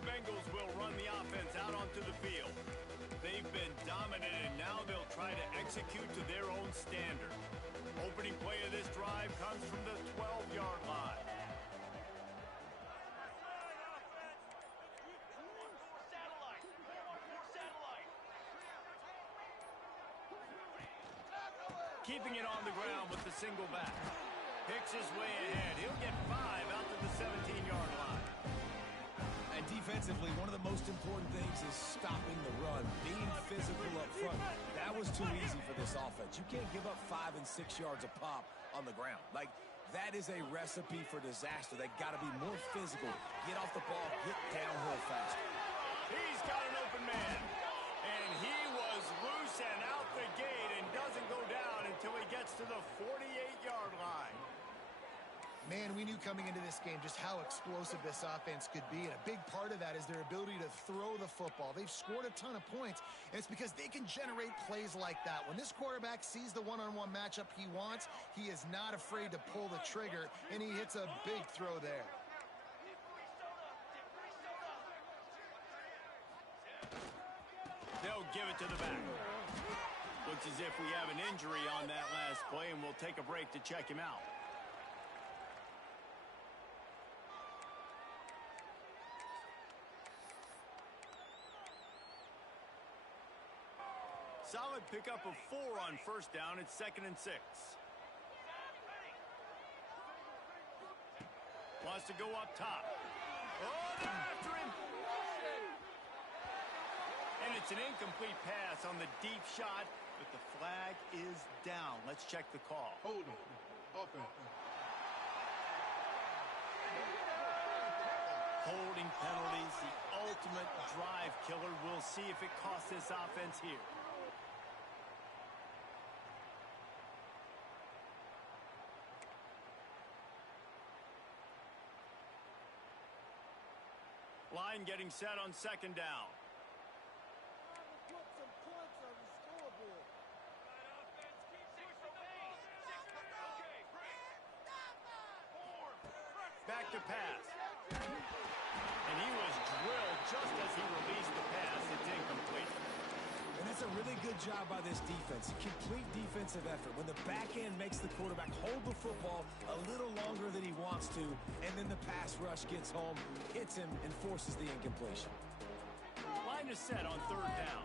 Bengals will run the offense out onto the field. They've been dominant, and now they'll try to execute to their own standard. Opening play of this drive comes from the 12-yard line. Keeping it on the ground with the single back. Picks his way ahead. He'll get 5 out to the 17-yard line. And defensively, one of the most important things is stopping the run, being physical up front. That was too easy for this offense. You can't give up 5 and 6 yards a pop on the ground. Like, that is a recipe for disaster. They got to be more physical. Get off the ball, get downhill faster. He's got an open man. And he was loose and out the gate and doesn't go down until he gets to the 48-yard line. Man, we knew coming into this game just how explosive this offense could be, and a big part of that is their ability to throw the football. They've scored a ton of points, and it's because they can generate plays like that. When this quarterback sees the one-on-one matchup he wants, he is not afraid to pull the trigger, and he hits a big throw there. They'll give it to the back. Looks as if we have an injury on that last play, and we'll take a break to check him out. Solid pickup of 4 on first down. It's 2nd and 6. Wants to go up top. Oh, they're after him. And it's an incomplete pass on the deep shot, but the flag is down. Let's check the call. Holding. Offense. Holding penalties, the ultimate drive killer. We'll see if it costs this offense here. Line getting set on 2nd down. Back to pass. And he was drilled just as he released the pass. It's incomplete. And that's a really good job by this defense. Complete defensive effort. When the back end makes the quarterback hold the football a little longer than he wants to, and then the pass rush gets home, hits him, and forces the incompletion. Line is set on 3rd down.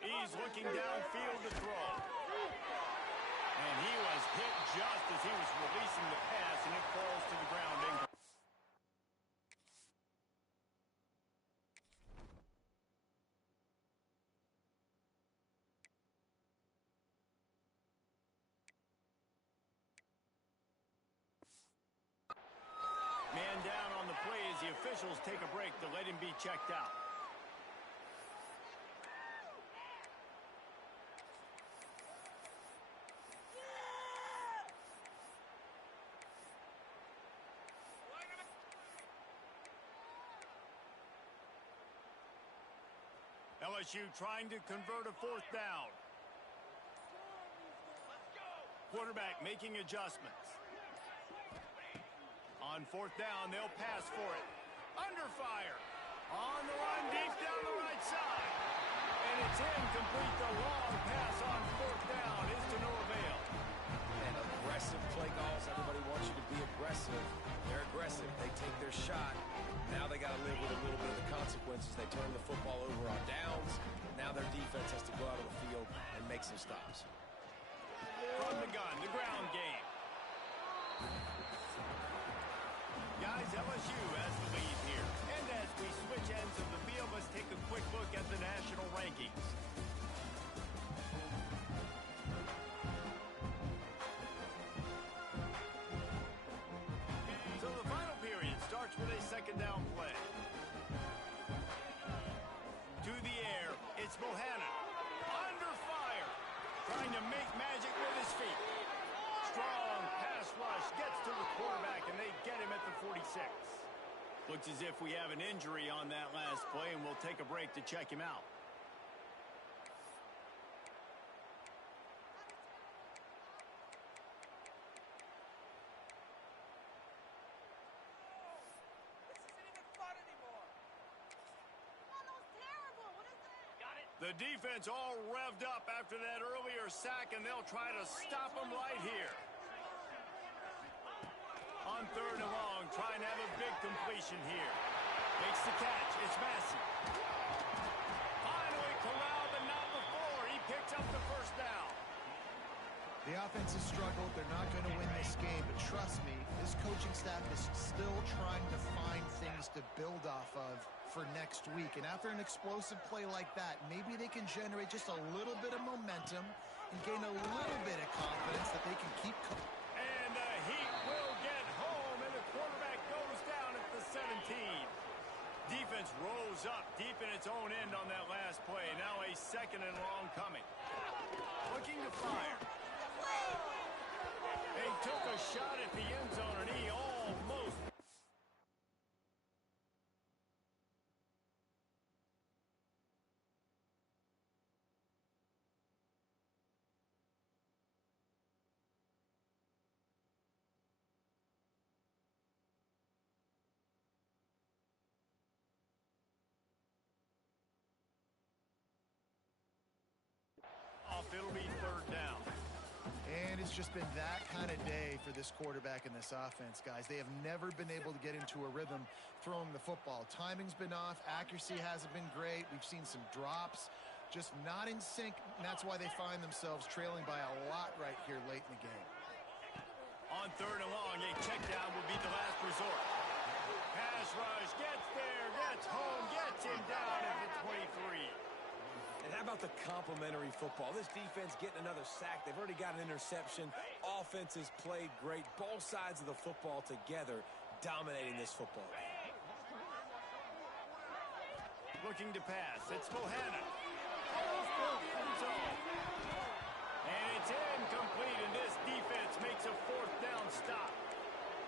He's looking downfield to throw. And he was hit just as he was releasing the pass, and it falls to the ground. Man down on the play as the officials take a break to let him be checked out. LSU trying to convert a 4th down. Quarterback making adjustments. On 4th down, they'll pass for it. Under fire. On the run, deep down the right side. And it's incomplete. The long pass on 4th down is to no avail. And aggressive play calls. Everybody wants you to be aggressive. They're aggressive. They take their shot. Now they got to live with a little bit of the consequences. They turn the football over on downs. Now their defense has to go out on the field and make some stops. From the gun, the ground game. Guys, LSU has the lead here. And as we switch ends of the field, let's take a quick look at the national rankings. So the final period starts with a 2nd down play. To the air, it's Bohannon. Under fire. Trying to make magic with his feet. Strong pass rush gets to the quarterback, and they get him at the 46. Looks as if we have an injury on that last play, and we'll take a break to check him out. The defense all revved up after that earlier sack, and they'll try to stop them right here. On 3rd and long, trying to have a big completion here. Makes the catch, It's Massey. Finally corralled, but not before. He picks up the first down. The offense has struggled. They're not going to win this game, but trust me, this coaching staff is still trying to find things to build off of for next week. And after an explosive play like that, maybe they can generate just a little bit of momentum and gain a little bit of confidence that they can keep. And the Heat will get home, and the quarterback goes down at the 17. Defense rose up deep in its own end on that last play. Now a second and long coming. Looking to fire. They took a shot at the end zone, and he almost. It'll be third down. And it's just been that kind of day for this quarterback and this offense, guys. They have never been able to get into a rhythm throwing the football. Timing's been off. Accuracy hasn't been great. We've seen some drops, just not in sync, and that's why they find themselves trailing by a lot right here late in the game. On third and long, a check down will be the last resort. Pass rush, gets there, gets home, gets him down at the 23. And how about the complimentary football? This defense getting another sack. They've already got an interception. Offense has played great. Both sides of the football together dominating this football game. Looking to pass. It's Bohanna. Almost for the end zone. And it's incomplete, and this defense makes a fourth down stop.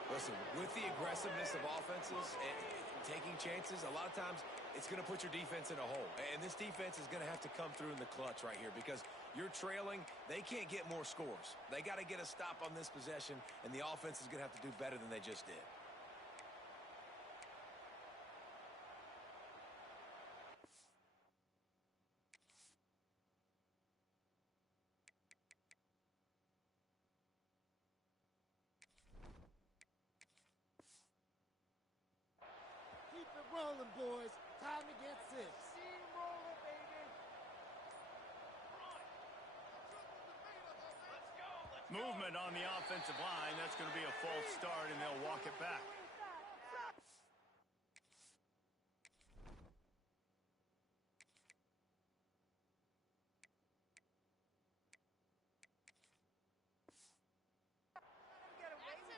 Listen, with the aggressiveness of offenses and taking chances, a lot of times it's going to put your defense in a hole. And this defense is going to have to come through in the clutch right here because you're trailing. They can't get more scores. They got to get a stop on this possession, and the offense is going to have to do better than they just did. Keep it rolling, boys. Time to get six. Steamroller, baby. Movement on the offensive line. That's going to be a false start, and they'll walk it back.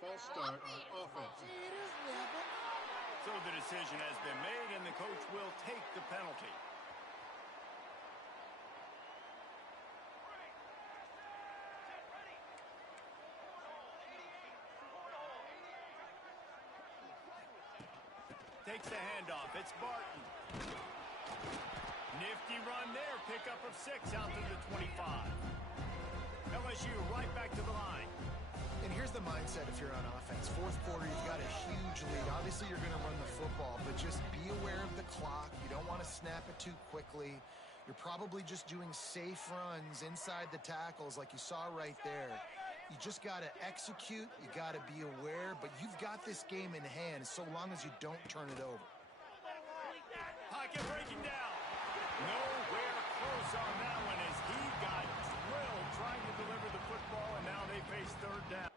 False start on offense. Cheaters never. So the decision has been made, and the coach will take the penalty. Takes the handoff. It's Barton. Nifty run there. Pickup of 6 out to the 25. LSU right back to the line. And here's the mindset if you're on offense. Fourth quarter, you've got a huge lead. Obviously, you're going to run the football, but just be aware of the clock. You don't want to snap it too quickly. You're probably just doing safe runs inside the tackles like you saw right there. You just got to execute. You got to be aware, but you've got this game in hand so long as you don't turn it over. Pocket breaking down. Nowhere close on that one as he got drilled trying to deliver the football, and now they face third down.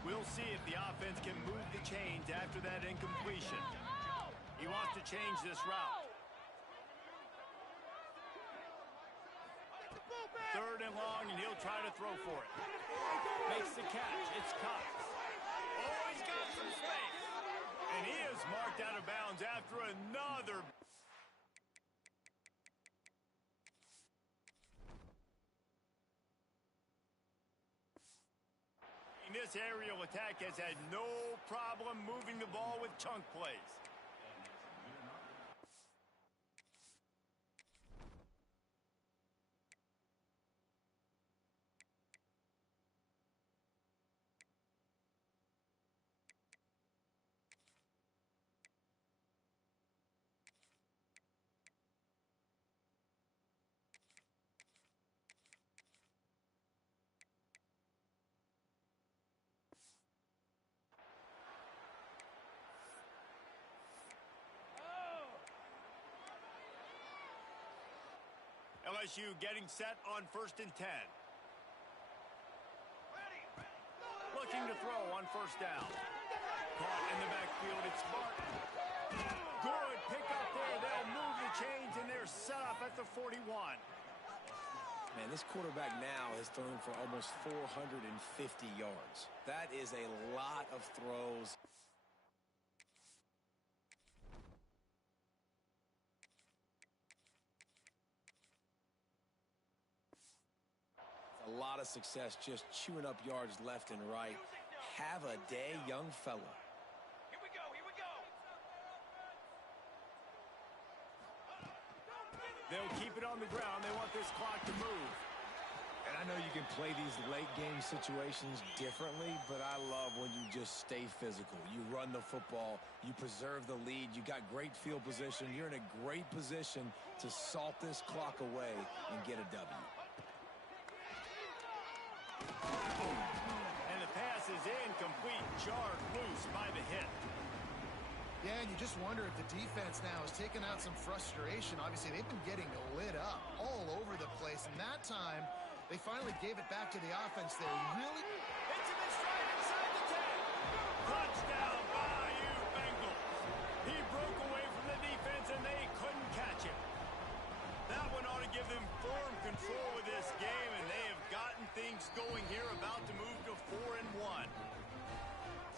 We'll see if the offense can move the chains after that incompletion. He wants to change this route. Third and long, and he'll try to throw for it. Makes the catch. It's Cox. Oh, he's got some space. And he is marked out of bounds after another. This aerial attack has had no problem moving the ball with chunk plays. LSU getting set on 1st and 10. Looking to throw on 1st down. Caught in the backfield, it's Martin. Good pick up there. They'll move the chains, and they're set up at the 41. Man, this quarterback now has thrown for almost 450 yards. That is a lot of throws. A lot of success just chewing up yards left and right. Have a day, young fella. Here we go, here we go. They'll keep it on the ground. They want this clock to move. And I know you can play these late game situations differently, but I love when you just stay physical. You run the football, you preserve the lead, you got great field position. You're in a great position to salt this clock away and get a W. And the pass is incomplete, jarred loose by the hit. Yeah, and you just wonder if the defense now has taken out some frustration. Obviously, they've been getting lit up all over the place, and that time they finally gave it back to the offense there. Really? It's in his stride inside the 10. Touchdown, Bayou Bengals. He broke away from the defense, and they couldn't catch him. That one ought to give them firm control of this game, and they have gotten things going here, about to move to 4-1.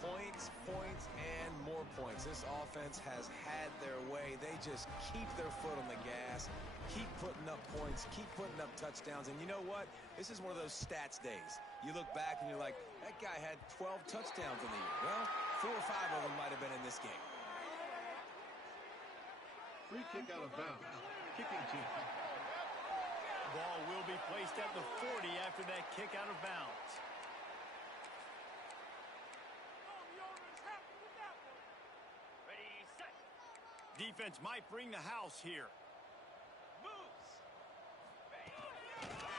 Points, points, and more points. This offense has had their way. They just keep their foot on the gas, keep putting up points, keep putting up touchdowns. And you know what? This is one of those stats days. You look back and you're like, that guy had 12 touchdowns in the year. Well, 4 or 5 of them might have been in this game. Free kick out of bounds. Kicking team. Ball will be placed at the 40 after that kick out of bounds. Defense might bring the house here. Moves.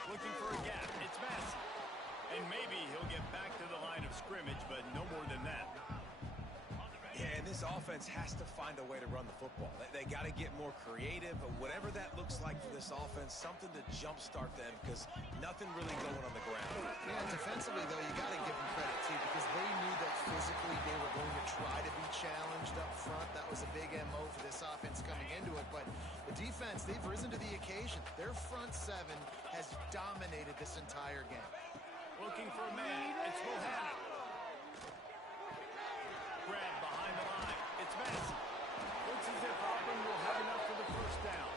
Looking for a gap. It's Massey. And maybe he'll get back to the line of scrimmage, but no more than that. Yeah, and this offense has to find a way to run the football. They got to get more creative, but whatever that looks like for this offense, something to jumpstart them, because nothing really going on the ground. Yeah, defensively, though, you got to give them credit, too, because they knew that physically they were going to try to be challenged up front. That was a big MO for this offense coming into it, but the defense, they've risen to the occasion. Their front seven has dominated this entire game. Looking for a man. It's Bohanna. Grab behind the line. It's Massey. Looks as if Auburn will have enough for the 1st down.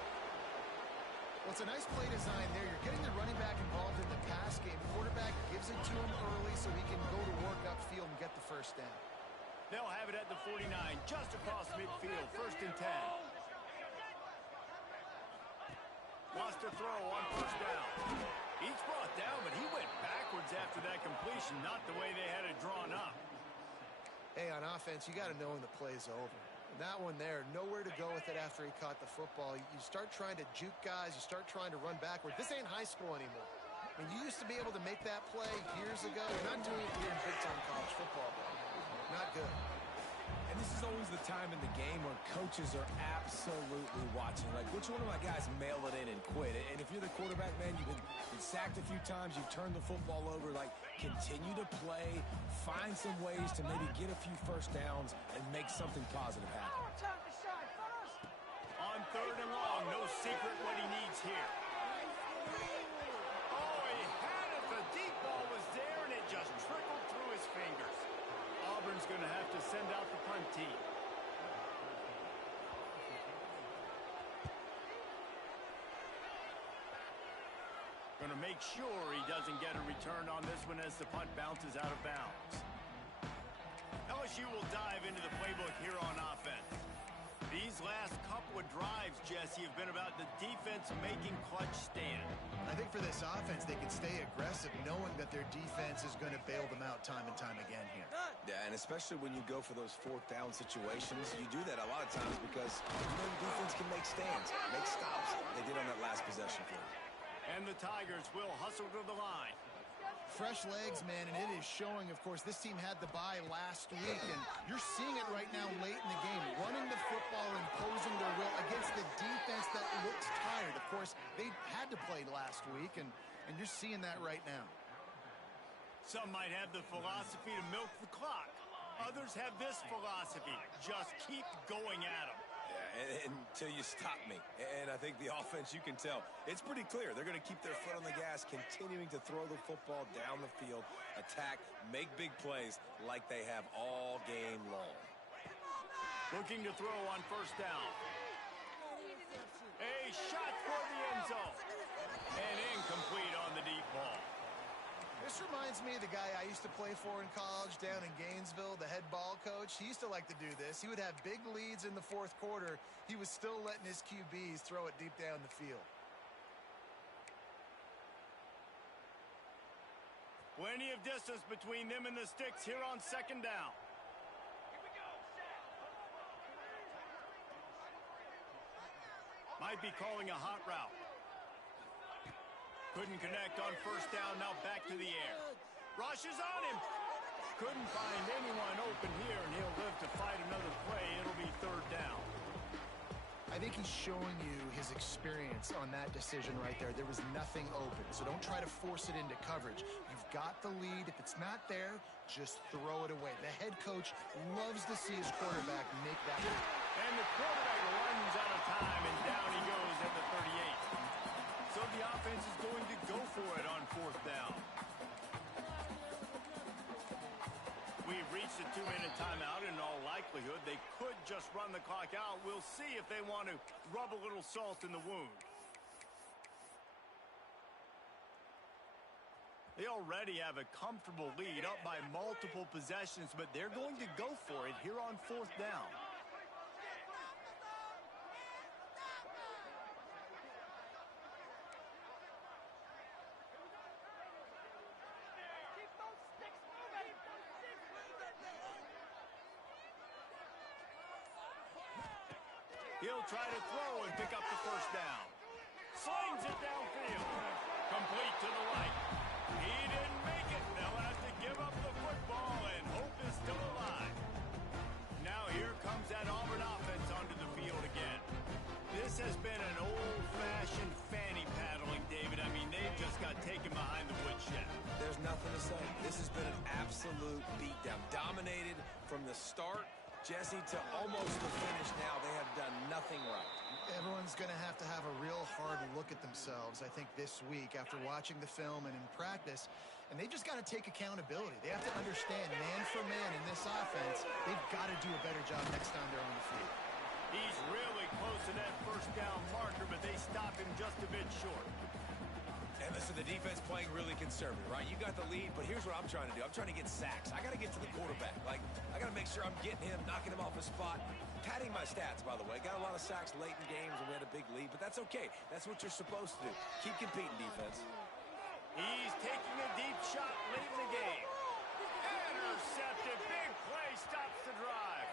Well, it's a nice play design there. You're getting the running back involved in the pass game. Quarterback gives it to him early so he can go to work upfield and get the 1st down. They'll have it at the 49, just across midfield, 1st and 10. Lost a throw on 1st down. He's brought down, but he went backwards after that completion, not the way they had it drawn up. Hey, on offense, you got to know when the play's over. And that one there, nowhere to go with it after he caught the football. You start trying to juke guys. You start trying to run backward. This ain't high school anymore. I mean, you used to be able to make that play years ago. You're not doing it here in big-time college football, bro. Not good. And this is always the time in the game where coaches are absolutely watching. Like, which one of my guys mail it in and quit? And if you're the quarterback, man, you've been sacked a few times, you've turned the football over. Like, continue to play, find some ways to maybe get a few 1st downs and make something positive happen. On 3rd and long, no secret what he needs here. Oh, he had it. The deep ball was there, and it just trickled through his fingers. Auburn's going to have to send out the punt team. Going to make sure he doesn't get a return on this one as the punt bounces out of bounds. LSU will dive into the playbook here on offense. These last couple of drives, Jesse, have been about the defense making clutch stand. I think for this offense, they can stay aggressive knowing that their defense is going to bail them out time and time again here. Yeah, and especially when you go for those 4th down situations, you do that a lot of times because you know the defense can make stands, make stops. They did on that last possession for them. And the Tigers will hustle to the line. Fresh legs, man, and it is showing, of course, this team had the bye last week, and you're seeing it right now late in the game, running the football, imposing their will against the defense that looked tired. Of course, they had had to play last week, and you're seeing that right now. Some might have the philosophy to milk the clock. Others have this philosophy: just keep going at them. Yeah, until you stop me. And I think the offense, you can tell, it's pretty clear. They're going to keep their foot on the gas, continuing to throw the football down the field, attack, make big plays like they have all game long. Looking to throw on first down. A shot for the end zone. And incomplete on the deep ball. This reminds me of the guy I used to play for in college down in Gainesville, the head ball coach. He used to like to do this. He would have big leads in the fourth quarter. He was still letting his QBs throw it deep down the field. Plenty of distance between them and the sticks here on second down. Might be calling a hot route. Couldn't connect on first down, now back to the air. Rushes on him. Couldn't find anyone open here, and he'll live to fight another play. It'll be third down. I think he's showing you his experience on that decision right there. There was nothing open, so don't try to force it into coverage. You've got the lead. If it's not there, just throw it away. The head coach loves to see his quarterback make that play. And the quarterback runs out of time, and down he goes at the 38. So the offense is going to go for it on fourth down. We've reached a 2-minute timeout. In all likelihood, they could just run the clock out. We'll see if they want to rub a little salt in the wound. They already have a comfortable lead, up by multiple possessions, but they're going to go for it here on fourth down. He'll try to throw and pick up the first down. Slings it downfield. Complete to the right. He didn't make it. They'll have to give up the football, and hope is still alive. Now here comes that Auburn offense onto the field again. This has been an old-fashioned fanny paddling, David. I mean, they've just got taken behind the woodshed. There's nothing to say. This has been an absolute beatdown. Dominated from the start, Jesse, to almost the finish now. They have done nothing right. Everyone's going to have a real hard look at themselves, I think, this week after watching the film and in practice. And they just got to take accountability. They have to understand, man for man in this offense, they've got to do a better job next time they're on the field. He's really close to that first down marker, but they stop him just a bit short. And listen, the defense playing really conservative, right? You got the lead, but here's what I'm trying to do. I'm trying to get sacks. I got to get to the quarterback. Like, I got to make sure I'm getting him, knocking him off his spot. Padding my stats, by the way. Got a lot of sacks late in games, and we had a big lead, but that's okay. That's what you're supposed to do. Keep competing, defense. He's taking a deep shot late in the game. Intercepted. Big play stops the drive.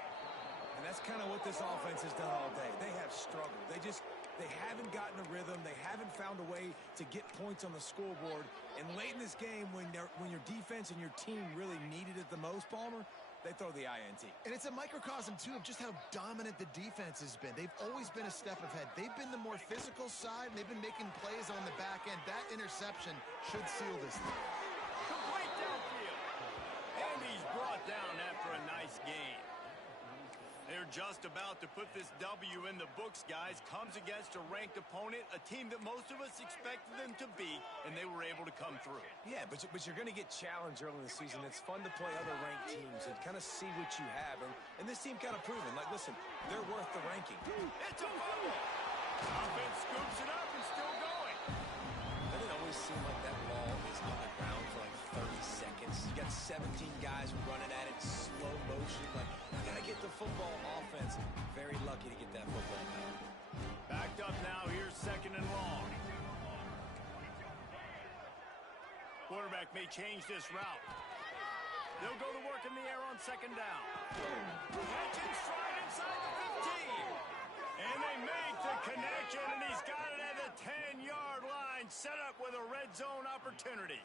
And that's kind of what this offense has done all day. They have struggled. They haven't gotten a rhythm. They haven't found a way to get points on the scoreboard. And late in this game, when your defense and your team really needed it the most, Palmer, they throw the INT. And it's a microcosm, too, of just how dominant the defense has been. They've always been a step ahead. They've been the more physical side, and they've been making plays on the back end. That interception should seal this thing. Complete downfield. And he's brought down after a nice game. They're just about to put this W in the books, guys. Comes against a ranked opponent, a team that most of us expected them to beat, and they were able to come through. Yeah, but you're going to get challenged early in the season. It's fun to play other ranked teams and kind of see what you have. And this team kind of proven, like, listen, they're worth the ranking. It's a fumble. Offense scoops it up and still going. Doesn't it always seem like that ball is on the ground for like 30 seconds? You got 17 guys running at it, slow motion. Like, you got to get the football offense. Very lucky to get that football back. Backed up now. Here's second and long. Quarterback may change this route. They'll go to work in the air on second down. Catch and stride inside the 15. And they make the connection, and he's got it at the 10-yard line, set up with a red zone opportunity.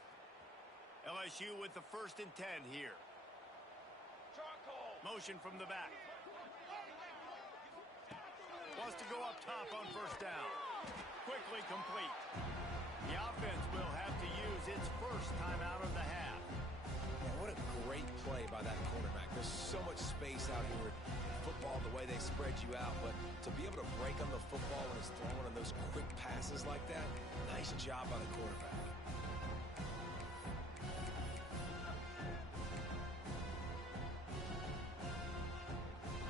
LSU with the 1st and 10 here. Motion from the back. Wants to go up top on first down. Quickly complete. first time out of the half. Man, what a great play by that cornerback. There's so much space out here in football, the way they spread you out, but to be able to break on the football when it's thrown on those quick passes like that, nice job by the quarterback.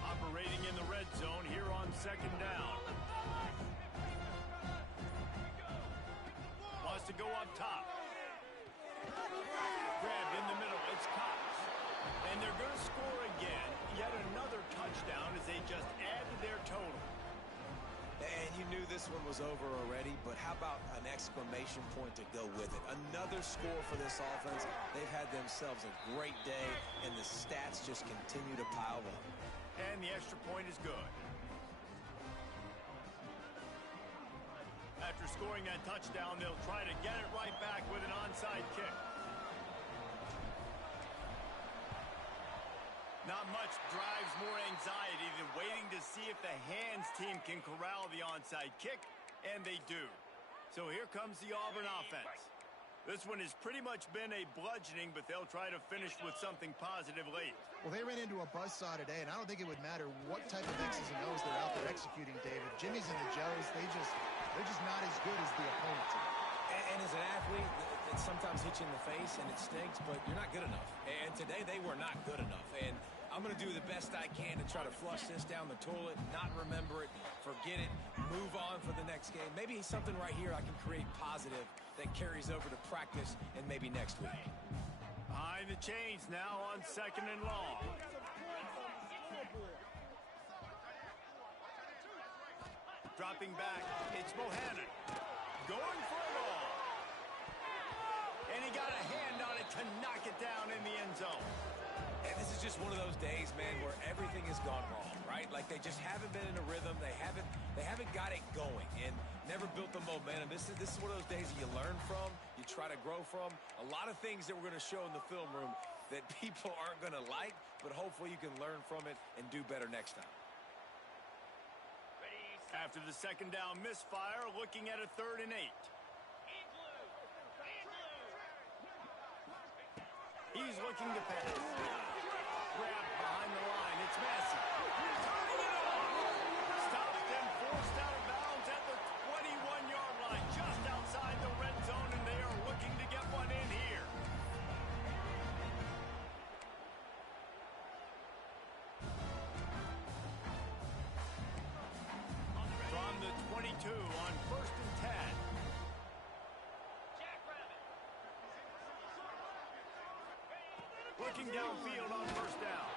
Operating in the red zone here on second down. Wants to go up top. Grabbed in the middle. It's Cox. And they're going to score again. Yet another touchdown as they just add to their total. And you knew this one was over already, but how about an exclamation point to go with it? Another score for this offense. They've had themselves a great day, and the stats just continue to pile up. And the extra point is good. After scoring that touchdown, they'll try to get it right back with an onside kick. Not much drives more anxiety than waiting to see if the hands team can corral the onside kick, and they do. So here comes the Auburn offense. This one has pretty much been a bludgeoning, but they'll try to finish with something positive late. Well, they ran into a buzzsaw today, and I don't think it would matter what type of X's and O's they're out there executing, David. Jimmy's and the Joes, they're just not as good as the opponent team. And as an athlete, it sometimes hits you in the face and it stinks, but you're not good enough. And today they were not good enough. And I'm going to do the best I can to try to flush this down the toilet, not remember it, forget it, move on for the next game. Maybe something right here I can create positive that carries over to practice and maybe next week. Behind the chains now on second and long. Dropping back, it's Bohannon. Going for it all. And he got a hand on it to knock it down in the end zone. And this is just one of those days, man, where everything has gone wrong, right? Like they just haven't been in a rhythm. They haven't got it going and never built the momentum. This is one of those days that you learn from, you try to grow from. A lot of things that we're going to show in the film room that people aren't going to like, but hopefully you can learn from it and do better next time. After the second down misfire, looking at a 3rd and 8. He's looking to pass. Grabbed behind the line. It's Massey. Turning it on. Stopped and forced out of bounds at the 21-yard line, just outside the red zone, and they are looking to get one in here. From the 22 on 1st and 10. Looking downfield on 1st down.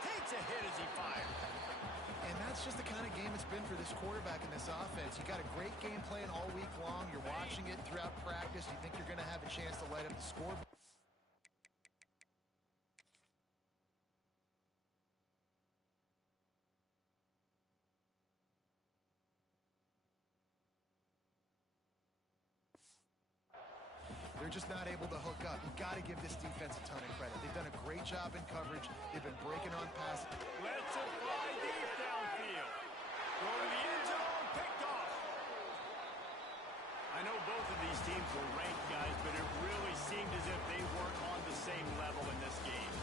Takes a hit as he fires. And that's just the kind of game it's been for this quarterback in this offense. You got a great game plan all week long. You're watching it throughout practice. You think you're going to have a chance to light up the scoreboard. They're just not able to hook up. You've got to give this defense a ton of credit. They've done a great job in coverage. They've been breaking on passes. Let's it fly deep downfield. Go to the end zone, picked off. I know both of these teams were ranked, guys, but it really seemed as if they weren't on the same level in this game.